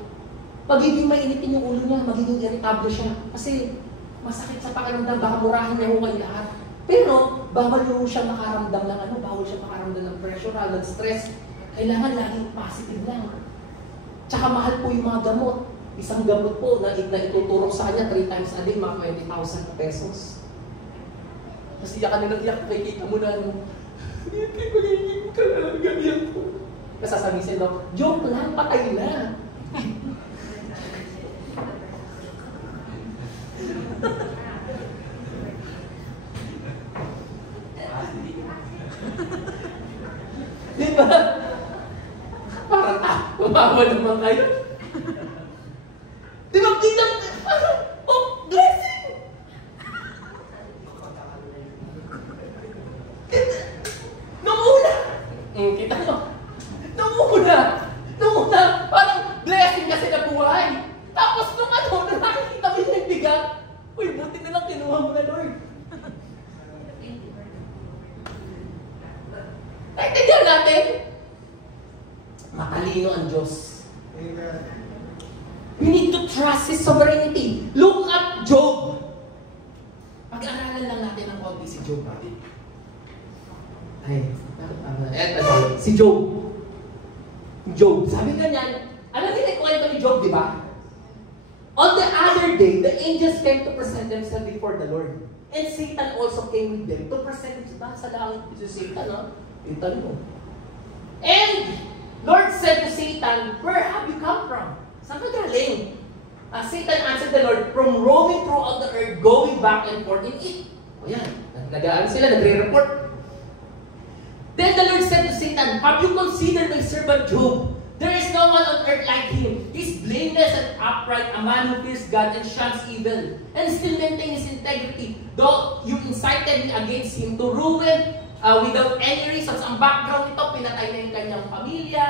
pagiging mainitin yung ulo niya, magiging irritable siya. Kasi masakit sa pakiramdam, baka murahin niya kayo lahat. Pero, bawal yung siya makaramdam ng bawal siya makaramdam ng pressure, ng stress. Kailangan laging positive lang. Tsaka mahal po yung mga gamot. Isang gamot po na ituturok sa kanya 3 times a day, mga 20,000 pesos. Kasi iyak ka na nag-iyak, nakikita mo na hindi ko hihingin ka na ganyan po. Kasasabihin daw, joke lang, patay na. Diba? Parang umawa naman kayo. Diba, oh, blessing! Nung una, kita mo, nung una, parang blessing kasi na buhay. Tapos nung nakikita mo yung bigat, uy, buti na lang kinuha mo na, Lord. Naintindihan natin? Matalino ang Diyos. Amen. We need to trust His sovereignty. Look at Job. Pag-aaralan lang natin ng konti si Job. Si Job. Job. Sabi nga niyan, alam niyo yung kwento ni Job, di ba? On the other day, the angels came to present themselves before the Lord. And Satan also came with them to present himself sa langit. Si Satan, no? Satan mo. And Lord said to Satan, where have you come from? Saan ka galing? Satan answered the Lord, from roaming throughout the earth, going back and forth in it. O yan, nag-aan sila, nagre-report. Then the Lord said to Satan, have you considered my servant Job? There is no one on earth like him. He is blameless and upright, a man who fears God and shuns evil, and still maintains his integrity. Though you incited me against him to ruin without any reasons. Ang background nito, pinatay na yung kanyang pamilya.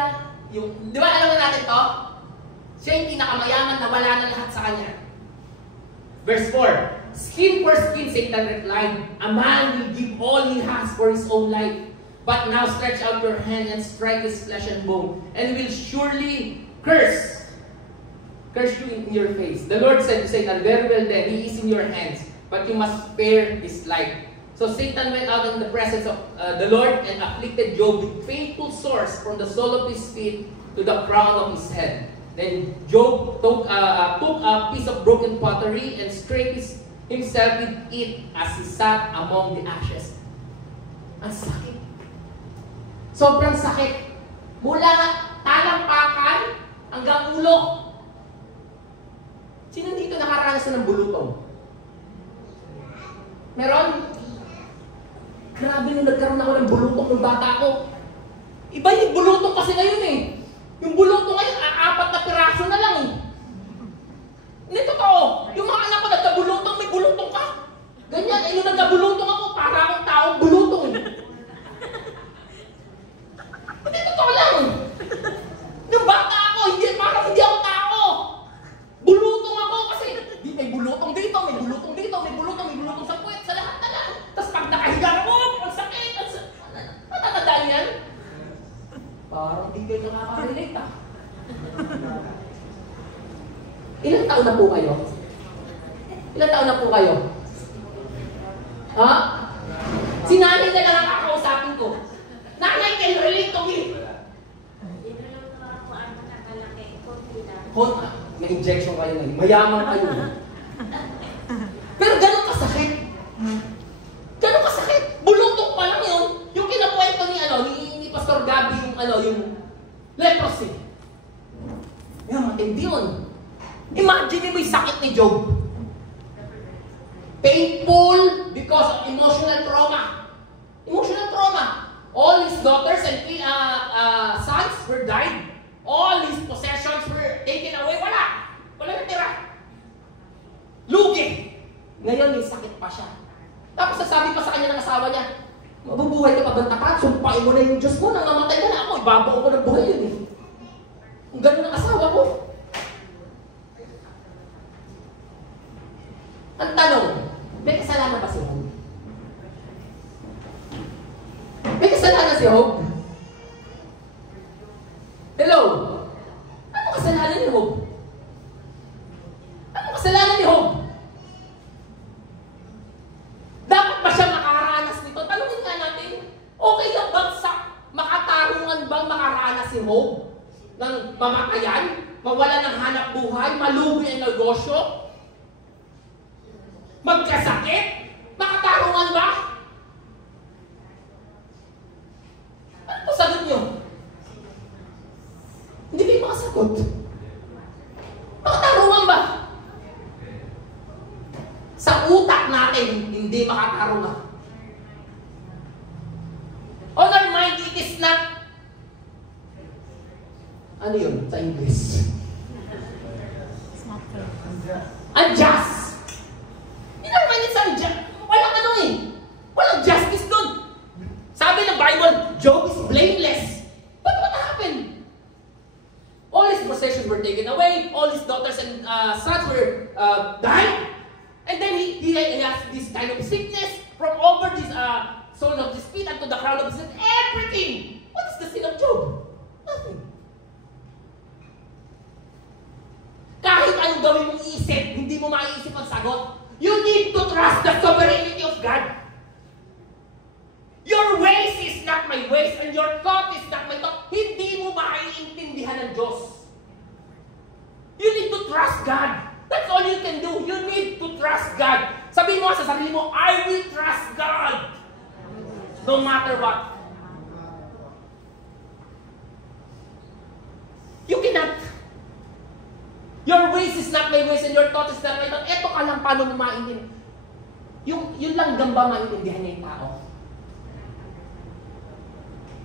Di ba alam natin to? Siya yung pinakamayaman na wala na lahat sa kanya. Verse 4, skin for skin, Satan replied, a man will give all he has for his own life. But now stretch out your hand and strike his flesh and bone, and will surely curse you in your face. The Lord said to Satan, very well then, he is in your hands, but you must spare his life. So Satan went out in the presence of the Lord and afflicted Job with painful sores from the sole of his feet to the crown of his head. Then Job took a piece of broken pottery and scraped himself with it as he sat among the ashes. Ang sakit. Sobrang sakit. Mula talampakan hanggang ulo. Sino dito nakaranas na ng bulutong? Meron? Grabe nung nagkaroon ako ng bulutong ng bata ko. Iba yung bulutong kasi ngayon eh. Yung bulutong ngayon, 4 na piraso na lang eh. Hindi totoo. Yung mga anak ko nagkabulutong, may bulutong ka. Ganyan, eh yung nagkabulutong ako, para akong taong bulutong. Hindi totoo lang. Yung bata ako, parang hindi ako tao. Bulutong ako kasi may bulutong dito, may bulutong dito, may bulutong sa puwet, sa lahat na lang. Tapos pag nakahiga ako, ang sakit. Matatandaan yan? Parang di kayo nakaka-relate ah. Ilang taon na po kayo? Ilang taon na po kayo? Ha? Si nanay na lang ang kakausapin ko. Nanay, can you relate to me? May injection kayo ngayon. Mayaman kayo. Imagine mo yung sakit ni Job. Painful because of emotional trauma. Emotional trauma. All his daughters and sons were died. All his possessions were taken away. Wala. Wala na tira. Lugi. Ngayon may sakit pa siya. Tapos sasabi pa sa kanya ng asawa niya, mabubuhay ka pa bang tapat? Sumpain mo na yung Diyos mo. Nangamatay ka na ako. Ibabaw ko ng buhay yun eh. Kung gano'n ang asawa ko. Ang tanong, may kasalanan ba si Job? May kasalanan si Job? Hello? Ano kasalanan ni Job? Ano kasalanan ni Job? Dapat ba siya makaranas nito? Tanungin nga natin, okay lang bang sa makatarungan bang makaranas si Job? Ng mamatayan? Mawala ng hanap buhay? Malugi ang negosyo? Magkasakit? Makatarungan ba? Ano po sagot nyo? Hindi kayo makasagot. Makatarungan ba? Sa utak natin, hindi makatarungan. On our mind, it is not... Ano yun sa English? Unjust. In our mind, it's unjust. Walang ano eh. Walang justice doon. Sabi ng Bible, Job is blameless. But what happened? All his possessions were taken away. All his daughters and sons were died. And then he has this kind of sickness from over this sole of his feet unto the crown of his head. Everything. What is the sin of Job? Nothing. Kahit anong gawin mong isip, hindi mo maiisip ang sagot. You need to trust the sovereignty of God. Your ways is not my ways and your thought is not my thought. Hindi mo maiintindihan ng Diyos. You need to trust God. That's all you can do. You need to trust God. Sabihin mo sa sarili mo, I will trust God. No matter what. You cannot. Your ways is not my ways and your thought is not my thought. Eto ka lang paano mo maintindihan. Yun lang gamba maintindihan niya yung tao.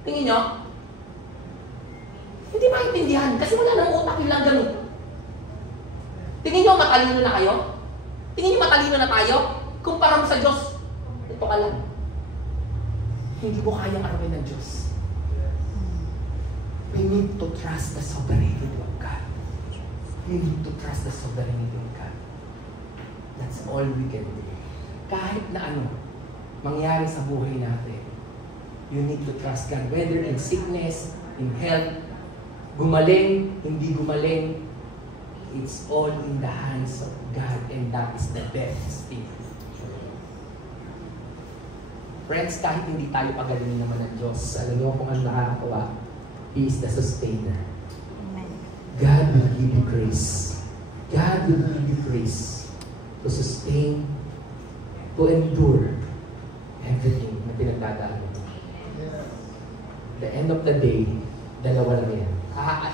Tingin nyo? Hindi maintindihan kasi wala nang utak yung lang ganun. Tingin nyo matalino na kayo? Tingin nyo matalino na tayo? Kumpara mo sa Diyos, ito ka lang. Hindi mo kayang arawin ng Diyos. We need to trust the sovereignty of God. We need to trust the sovereignty of God. That's all we can do. Kahit na ano mangyari sa buhay natin, you need to trust God. Whether in sickness, in health, gumaling, hindi gumaling, it's all in the hands of God and that is the best thing. Friends, kahit hindi tayo pagalingin naman ng Diyos, alam niyo kung ano nakakatawa, He is the sustainer. God will give you grace. God will give you grace to sustain, to endure everything na pinagdadaan mo. The end of the day, dalawa lang yan.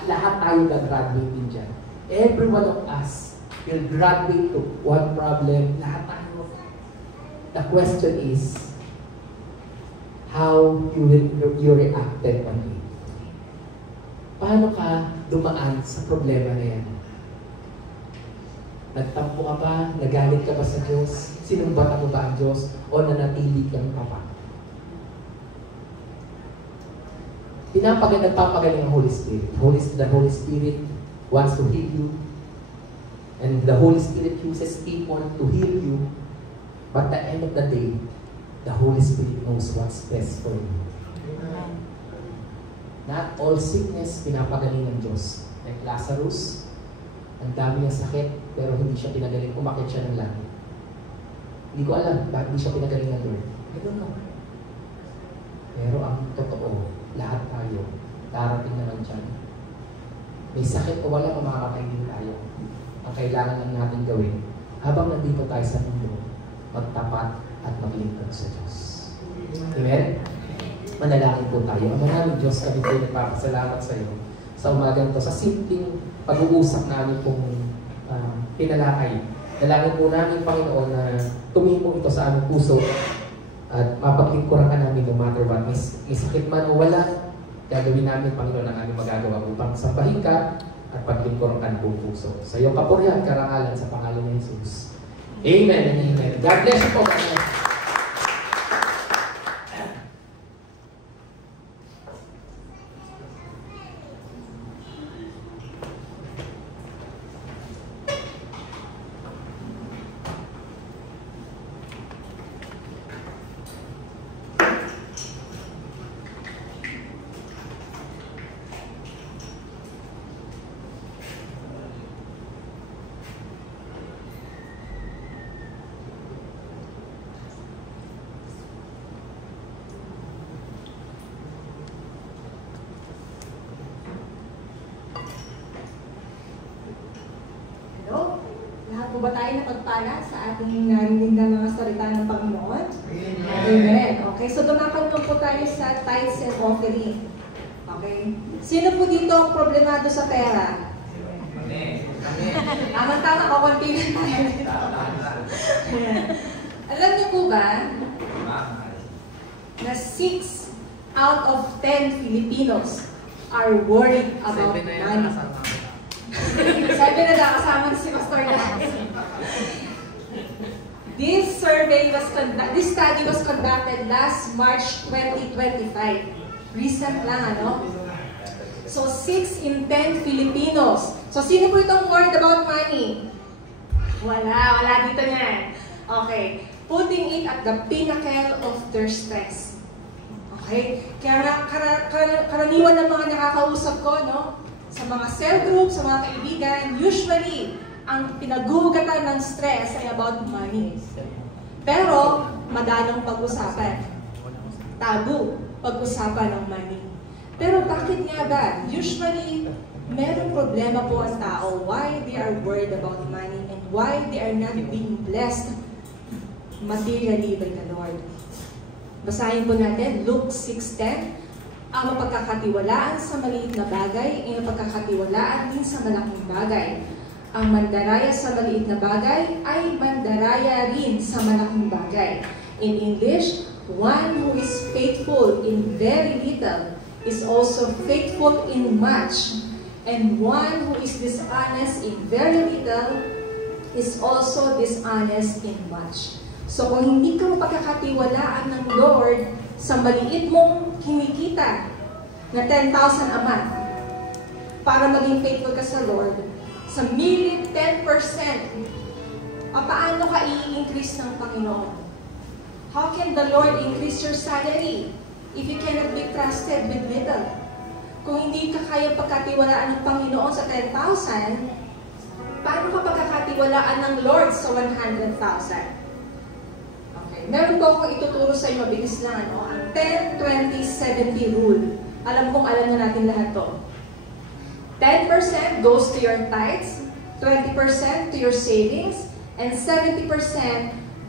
Lahat tayo gagraduate din dyan. Every one of us will graduate to one problem. Lahat tayo. The question is, how you reacted on it. Paano ka dumaan sa problema na yan? Nagtampo ka ba? Nagalit ka ba sa Diyos? Sinumbatan mo ba ang Diyos? O nanatili kang papa? Nagpapagaling ang Holy Spirit. The Holy Spirit wants to heal you. And the Holy Spirit uses people to heal you. But at the end of the day, the Holy Spirit knows what's best for you. Not all sickness pinapagaling ng Diyos. Like Lazarus, ang dami niyang sakit, pero hindi siya pinagaling. Umakit siya ng langit. Hindi ko alam bakit hindi siya pinagaling ng Lord. I don't know. Pero ang totoo, lahat tayo, darating naman dyan. May sakit o wala, makakatay din tayo. Ang kailangan lang natin gawin, habang nandito tayo sa mundo, magtapat at maglingkod sa Diyos. Amen? Manalangin po tayo. Ang maraming Diyos, kami po nagpapasalamat sa iyo sa umagang to, sa simpleng pag-uusap namin pong pinalakay. Dalangin po namin, Panginoon, na tumingin po ito sa aming puso at mapaglingkuran ka namin no matter what. May sakit man o wala, gagawin namin, Panginoon, ang aming magagawa upang sambahin ka at paglingkuran ka ng buong puso. Sa iyong kapurihan, karangalan sa pangalan ni Jesus. Amen and amen. God bless you po. God bless. Po ba tayo napagpala sa ating narinig na mga salita ng Panginoon? Amen. Okay, so dumakan po tayo sa tithes and offering. Okay? Sino po dito ang problemado sa pera? Tama-tama, kakunti na tayo. Alam niyo po ba na 6 out of 10 Filipinos are worried about money? Sabi na kasama si Pastor Lance. This study was conducted last March 2025. Recent lang, ano? So, 6 in 10 Filipinos. So, sino po itong worried about money? Wala dito niyan. Okay. Putting it at the pinnacle of their stress. Okay? Kaya karaniwan ng mga nakakausap ko, no? Sa mga cell group, sa mga kaibigan, usually, ang pinagugatan ng stress ay about money. Pero, madalong pag-usapan. Tabu, pag-usapan ng money. Pero bakit nga ba? Usually, merong problema po ang tao why they are worried about money and why they are not being blessed materially by the Lord. Basahin po natin, Luke 6:10. Ang mapagkakatiwalaan sa maliit na bagay ay mapagkakatiwalaan din sa malaking bagay. Ang mandaraya sa maliit na bagay ay mandaraya rin sa malaking bagay. In English, one who is faithful in very little is also faithful in much. And one who is dishonest in very little is also dishonest in much. So kung hindi ka mapagkakatiwalaan ng Lord sa maliit mong kinikita na 10,000 a month para maging faithful ka sa Lord, sa million 10%, paano ka i-increase ng Panginoon? How can the Lord increase your salary if you cannot be trusted with little? Kung hindi ka kaya pagkatiwalaan ng Panginoon sa 10,000, paano ka pagkakatiwalaan ng Lord sa 100,000? Meron po akong ituturo sa inyo, mabilis lang, ano? Ang 10-20-70 rule. Alam na natin lahat to. 10% goes to your tithes, 20% to your savings, and 70%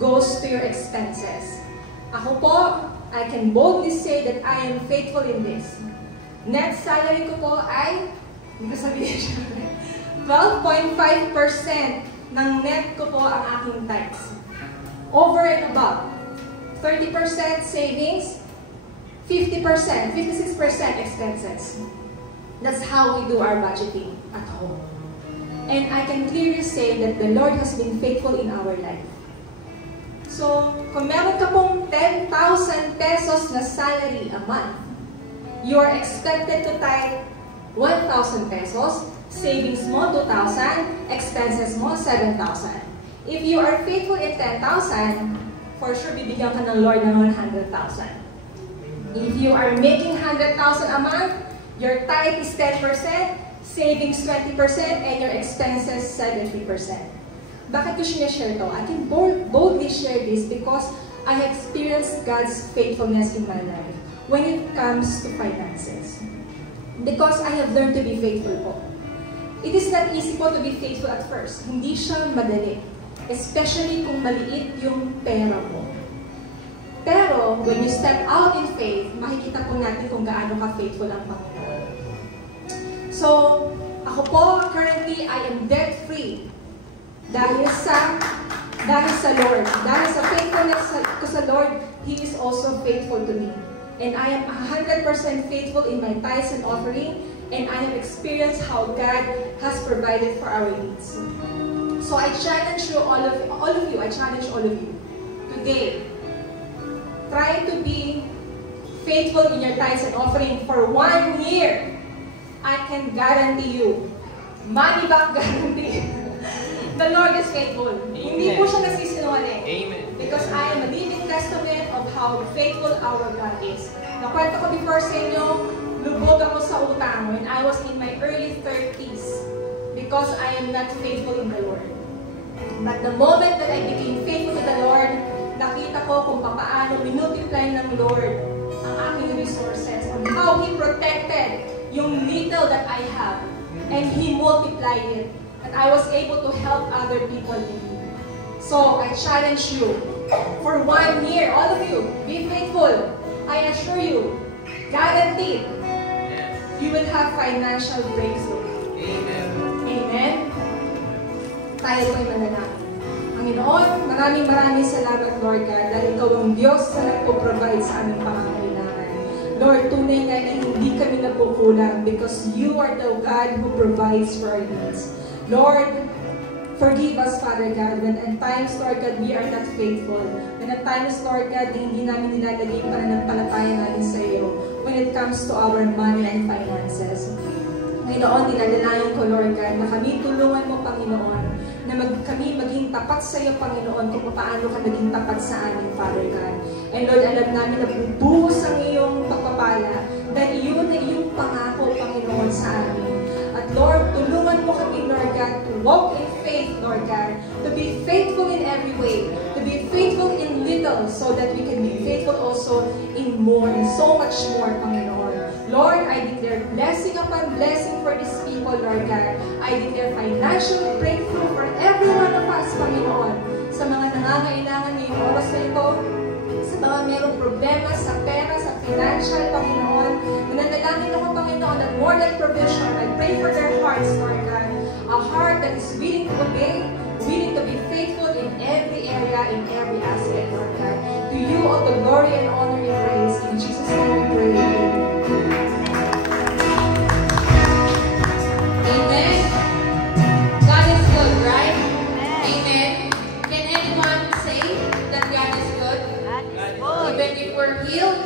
goes to your expenses. Ako po, I can boldly say that I am faithful in this. Net salary ko po ay, hindi ko sabihin siya, 12.5% ng net ko po ang aking tithes. Over and above. 30% savings, 50%, 56% expenses. That's how we do our budgeting at home. And I can clearly say that the Lord has been faithful in our life. So, kung meron ka pong 10,000 pesos na salary a month, you are expected to tithe 1,000 pesos, savings mo 2,000, expenses mo 7,000. If you are faithful in 10,000, for sure bibigyan ka ng Lord ng 100,000. If you are making 100,000 a month, your tithe is 10%, savings 20%, and your expenses 70%. Bakit ko share to? I can boldly share this because I have experienced God's faithfulness in my life when it comes to finances. Because I have learned to be faithful po. It is not easy po to be faithful at first. Hindi siya madali. Especially kung maliit yung pera mo. Pero, when you step out in faith, makikita po natin kung gaano ka-faithful ang Panginoon. So, ako po, currently, I am debt-free. Dahil sa Lord, dahil sa faithfulness ko sa Lord, He is also faithful to me. And I am 100% faithful in my tithes and offering, and I have experienced how God has provided for our needs. So I challenge you, all of you, today, try to be faithful in your tithes and offering for 1 year. I can guarantee you, money back guarantee. The Lord is faithful. Amen. Hindi po siya nasisinungaling. Amen. Because I am a living testament of how faithful our God is. Nakwento ko before sa inyo, lubog ako sa utang when I was in my early 30s because I am not faithful in the Lord. But the moment that I became faithful to the Lord, nakita ko kung paano minultiply ng Lord ang aking resources, on how He protected yung little that I have, and He multiplied it. And I was able to help other people in need. So, I challenge you, for 1 year, all of you, be faithful. I assure you, guaranteed, you will have financial breakthrough. Amen. Amen? Tayo po'y manalangin. Panginoon, maraming salamat, Lord God, dahil Ikaw ang Diyos na nagpo-provide sa aming pangangailangan. Lord, tunay nga na hindi kami nagkukulang because You are the God who provides for our needs. Lord, forgive us, Father God, when at times, Lord God, we are not faithful. When at times, Lord God, hindi namin nilalagay yung pananampalataya namin sa iyo when it comes to our money and finances. Ngayon, dinadalayan ko, Lord God, na kami tulungan mo, Panginoon, na kami maging tapat sa iyo, Panginoon, kung paano ka naging tapat sa amin, Father God. And Lord, alam namin na bubuhos ang iyong pagpapala dahil yun na iyong pangako, Panginoon, sa amin. At Lord, tulungan mo kami, Lord God, to walk in faith, Lord God, to be faithful in every way, to be faithful in little, so that we can be faithful also in more, and so much more, Panginoon. Lord, I declare blessing upon blessing for these people, Lord God. I declare financial breakthrough for every one of us, Panginoon, sa mga nangangailangan ngayong oras na ito, sa mga mayroong problema sa pera, sa financial, Panginoon. Nananalangin ako, Panginoon, that more than provision, I pray for their hearts, Lord God. A heart that is willing to obey, willing to be faithful in every area, in every aspect, Lord God. To You all the glory and honor and praise. In Jesus' name we pray. Amen. God is good, right? Amen. Can anyone say that God is good? Even if we're healed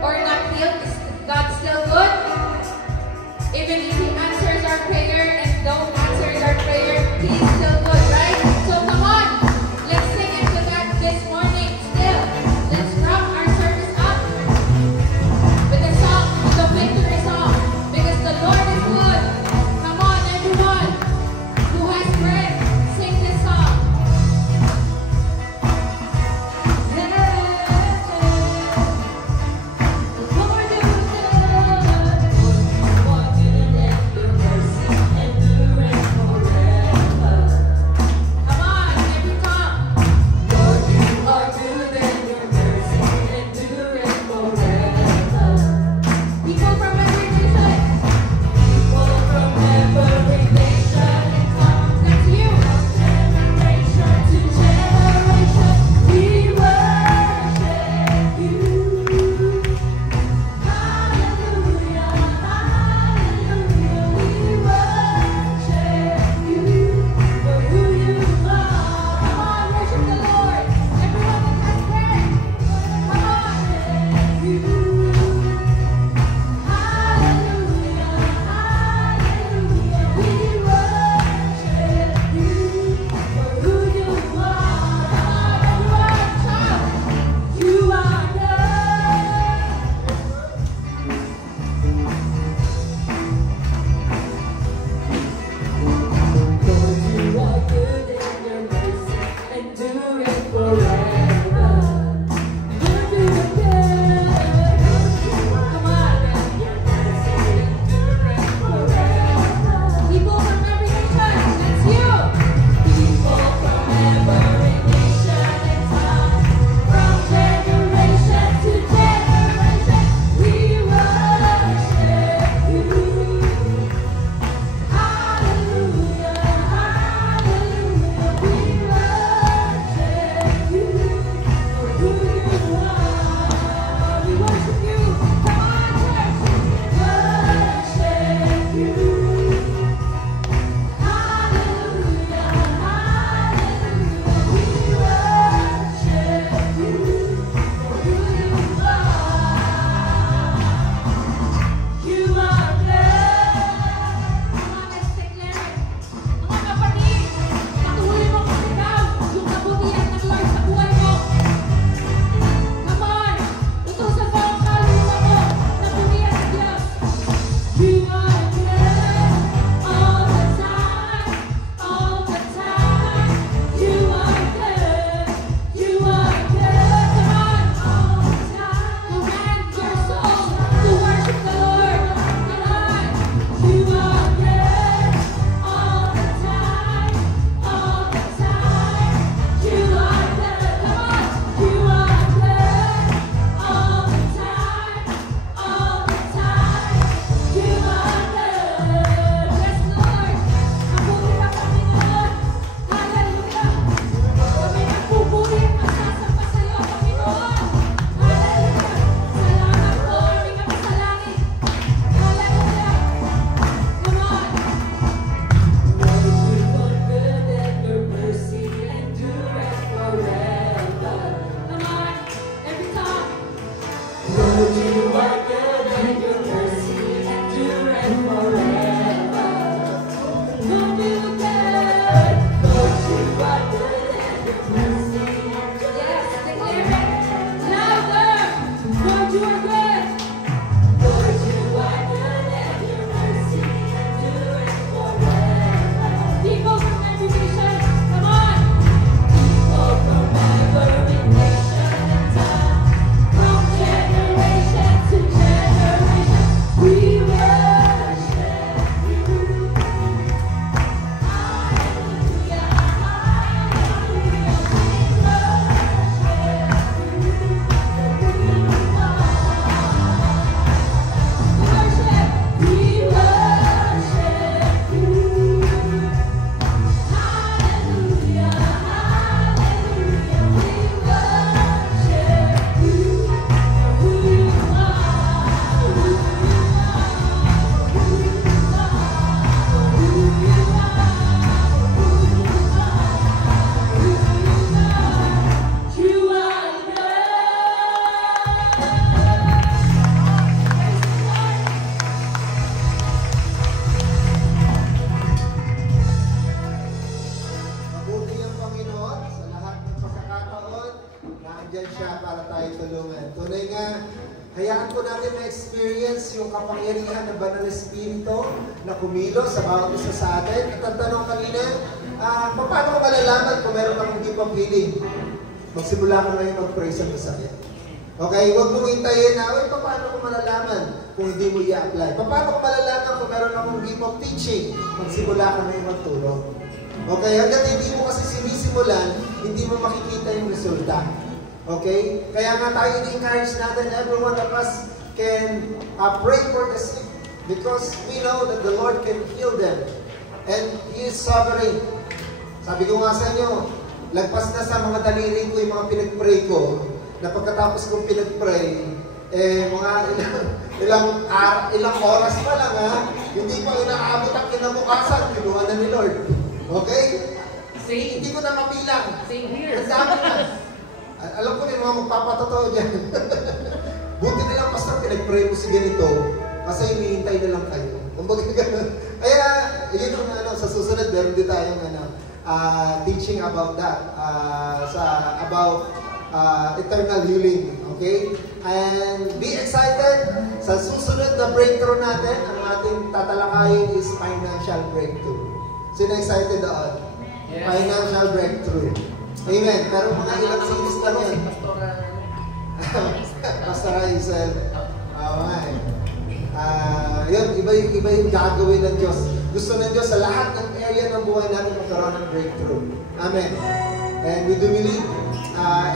or not healed, is God still good? Even if He answers our prayer and don't answer our prayer, He is still good, right? So come on, let's sing into that this morning still. Let's rock our service up with the song. andyan siya para tayo tulungan. Tunay nga, hayaan po natin na-experience yung kapangyarihan ng Banal na Espiritu na kumilos sa bawat isa sa atin. At ang tanong kanina, paano ko malalaman kung meron akong gift of healing? Magsimula ka ngayon mag-pray sa masakit. Okay, huwag mong hintayin na, paano ko malalaman kung hindi mo i-apply? Paano ko malalaman kung meron akong gift of teaching? Magsimula ka ngayon magtulong. Okay, hanggang hindi mo kasi sinisimulan, hindi mo makikita yung resulta. Okay? Kaya nga tayo in-encourage natin, every one of us can pray for the sick because we know that the Lord can heal them. And He is sovereign. Sabi ko nga sa inyo, lagpas na sa mga daliri ko yung mga pinag-pray ko, na pagkatapos kong pinag-pray, mga ilang oras pa lang hindi pa inaabot ang kinabukasan, kinuha na ni Lord. Okay? Hindi ko na mabilang. Same here. Ang dami na. Alam ko din mga magpapatotoo dyan. Buti nilang pastor, pinag-pray mo si ganito kasi hinihintay na lang kayo. Kumbaga gano'n. Kaya, yun yung sa susunod, meron din tayong teaching about that. About eternal healing. Okay? And be excited. Sa susunod na breakthrough natin, ang ating tatalakayin is financial breakthrough. Sino excited doon? Yes. Financial breakthrough. Amen. Pero mga ilang series lang yan. Pastor Aisel. Yun, iba yung gagawin ng Diyos. Gusto ng Diyos sa lahat ng area ng buhay natin magkaroon ng breakthrough. Amen. And we do believe,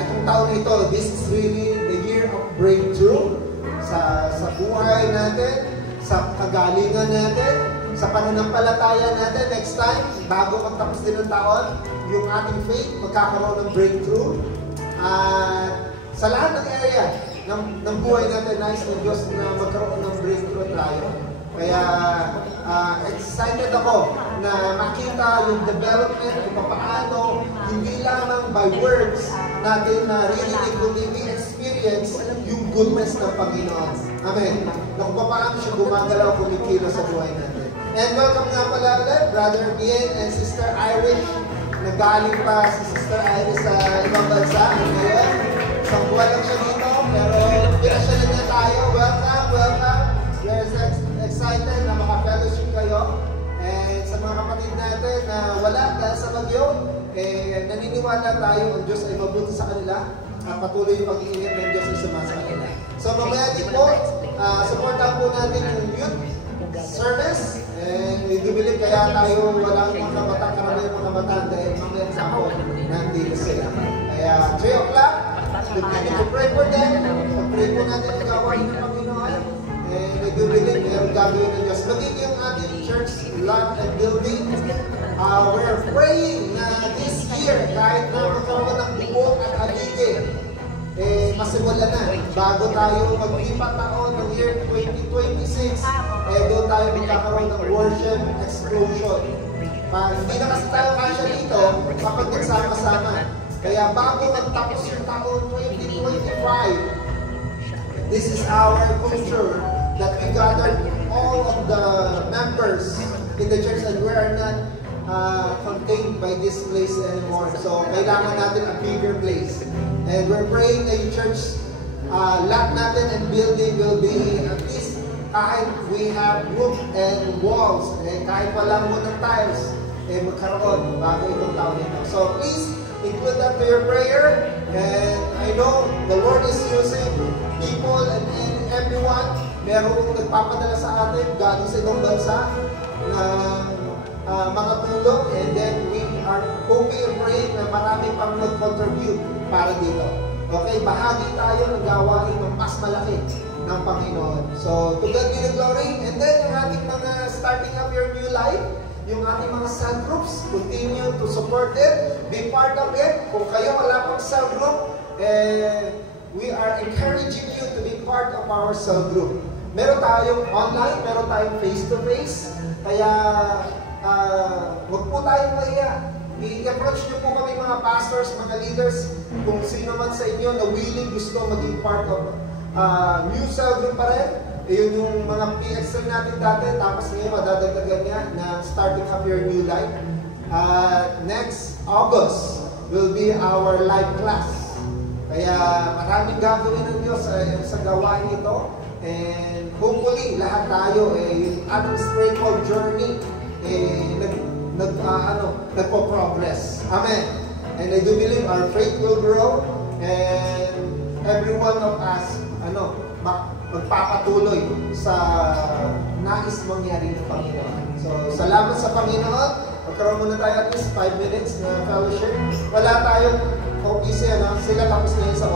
itong taon na ito, this is really the year of breakthrough sa buhay natin, sa kagalingan natin, sa pananampalataya natin. Next time, bago magtapos din ng taon, yung ating faith, magkakaroon ng breakthrough. Sa lahat ng area ng buhay natin, nais ng Diyos na magkaroon ng breakthrough tayo. Kaya excited ako na makita yung development kung paano, hindi lamang by words natin na really kundi we experience yung goodness ng Panginoon. Amen. Na kung paano siya gumagalaw, kumikilo sa buhay natin. And welcome nga pala ulit, Brother Ian and Sister Irish. Nagaling pa si Sister Iris sa ibang bansa. Ngayon, isang buwan lang siya dito, pero pinasyalan niya tayo. Welcome, welcome. We are excited na maka-fellowship kayo. And sa mga kapatid natin na wala dahil sa bagyo, naniniwala tayo ang Diyos ay mabuti sa kanila at patuloy yung pag-iingat ng Diyos ay sumasa kanila. So mamaya din po, supportan po natin yung youth service. And we do believe kaya tayo walang mga batang karamihan mga batang dahil mamaya sa ako nandito sila. Kaya 3 o'clock, continue to pray for them. Pag-pray po natin ang gawain ng Panginoon. And we do believe mayroong gagawin ng Diyos. Magiging yung ating church lot and building. We're praying na this year, kahit na magkaroon ng buo at aligid, masiwala na. Bago tayo mag-lipat taon ng year 2026, doon tayo magkakaroon ng worship explosion. Hindi na kasi tayo kasya dito kapag nagsama-sama. Kaya bago magtapos yung taon 2025, this is our culture that we gathered all of the members in the church and we are not contained by this place anymore. So, kailangan natin a bigger place. And we're praying na yung church lot natin and building will be at least kahit we have roof and walls, kahit walang mo ng tiles, magkaroon bago itong taon ito. So, please include that to your prayer. And I know the Lord is using people and everyone. Merong nagpapadala sa atin galing sa ibang bansa na mga tulong, and then we are hoping and praying na marami pang mag-contribute para dito. Okay, bahagi tayo ng gawain ng mas malaki ng Panginoon. So, to God be the glory. And then, yung ating mga starting up your new life, yung ating mga cell groups, continue to support it, be part of it. Kung kayo wala pang cell group, we are encouraging you to be part of our cell group. Meron tayong online, meron tayong face-to-face, kaya huwag po tayong mahiya. I-approach nyo po kami mga pastors, mga leaders, kung sino man sa inyo na willing gusto maging part of new cell group pa rin. Yun yung mga PX natin dati, tapos ngayon madadagdagan niya na starting up your new life. Next August will be our live class. Kaya maraming gagawin ng Diyos sa gawain ito. And hopefully, lahat tayo, yung ating spiritual journey, nagpo-progress. Amen. And I do believe our faith will grow. And every one of us, magpapatuloy sa nais mangyari ng Panginoon. So, salamat sa Panginoon. Magkaroon muna tayo at least 5 minutes na fellowship. Wala tayong office, sila tapos na yun sa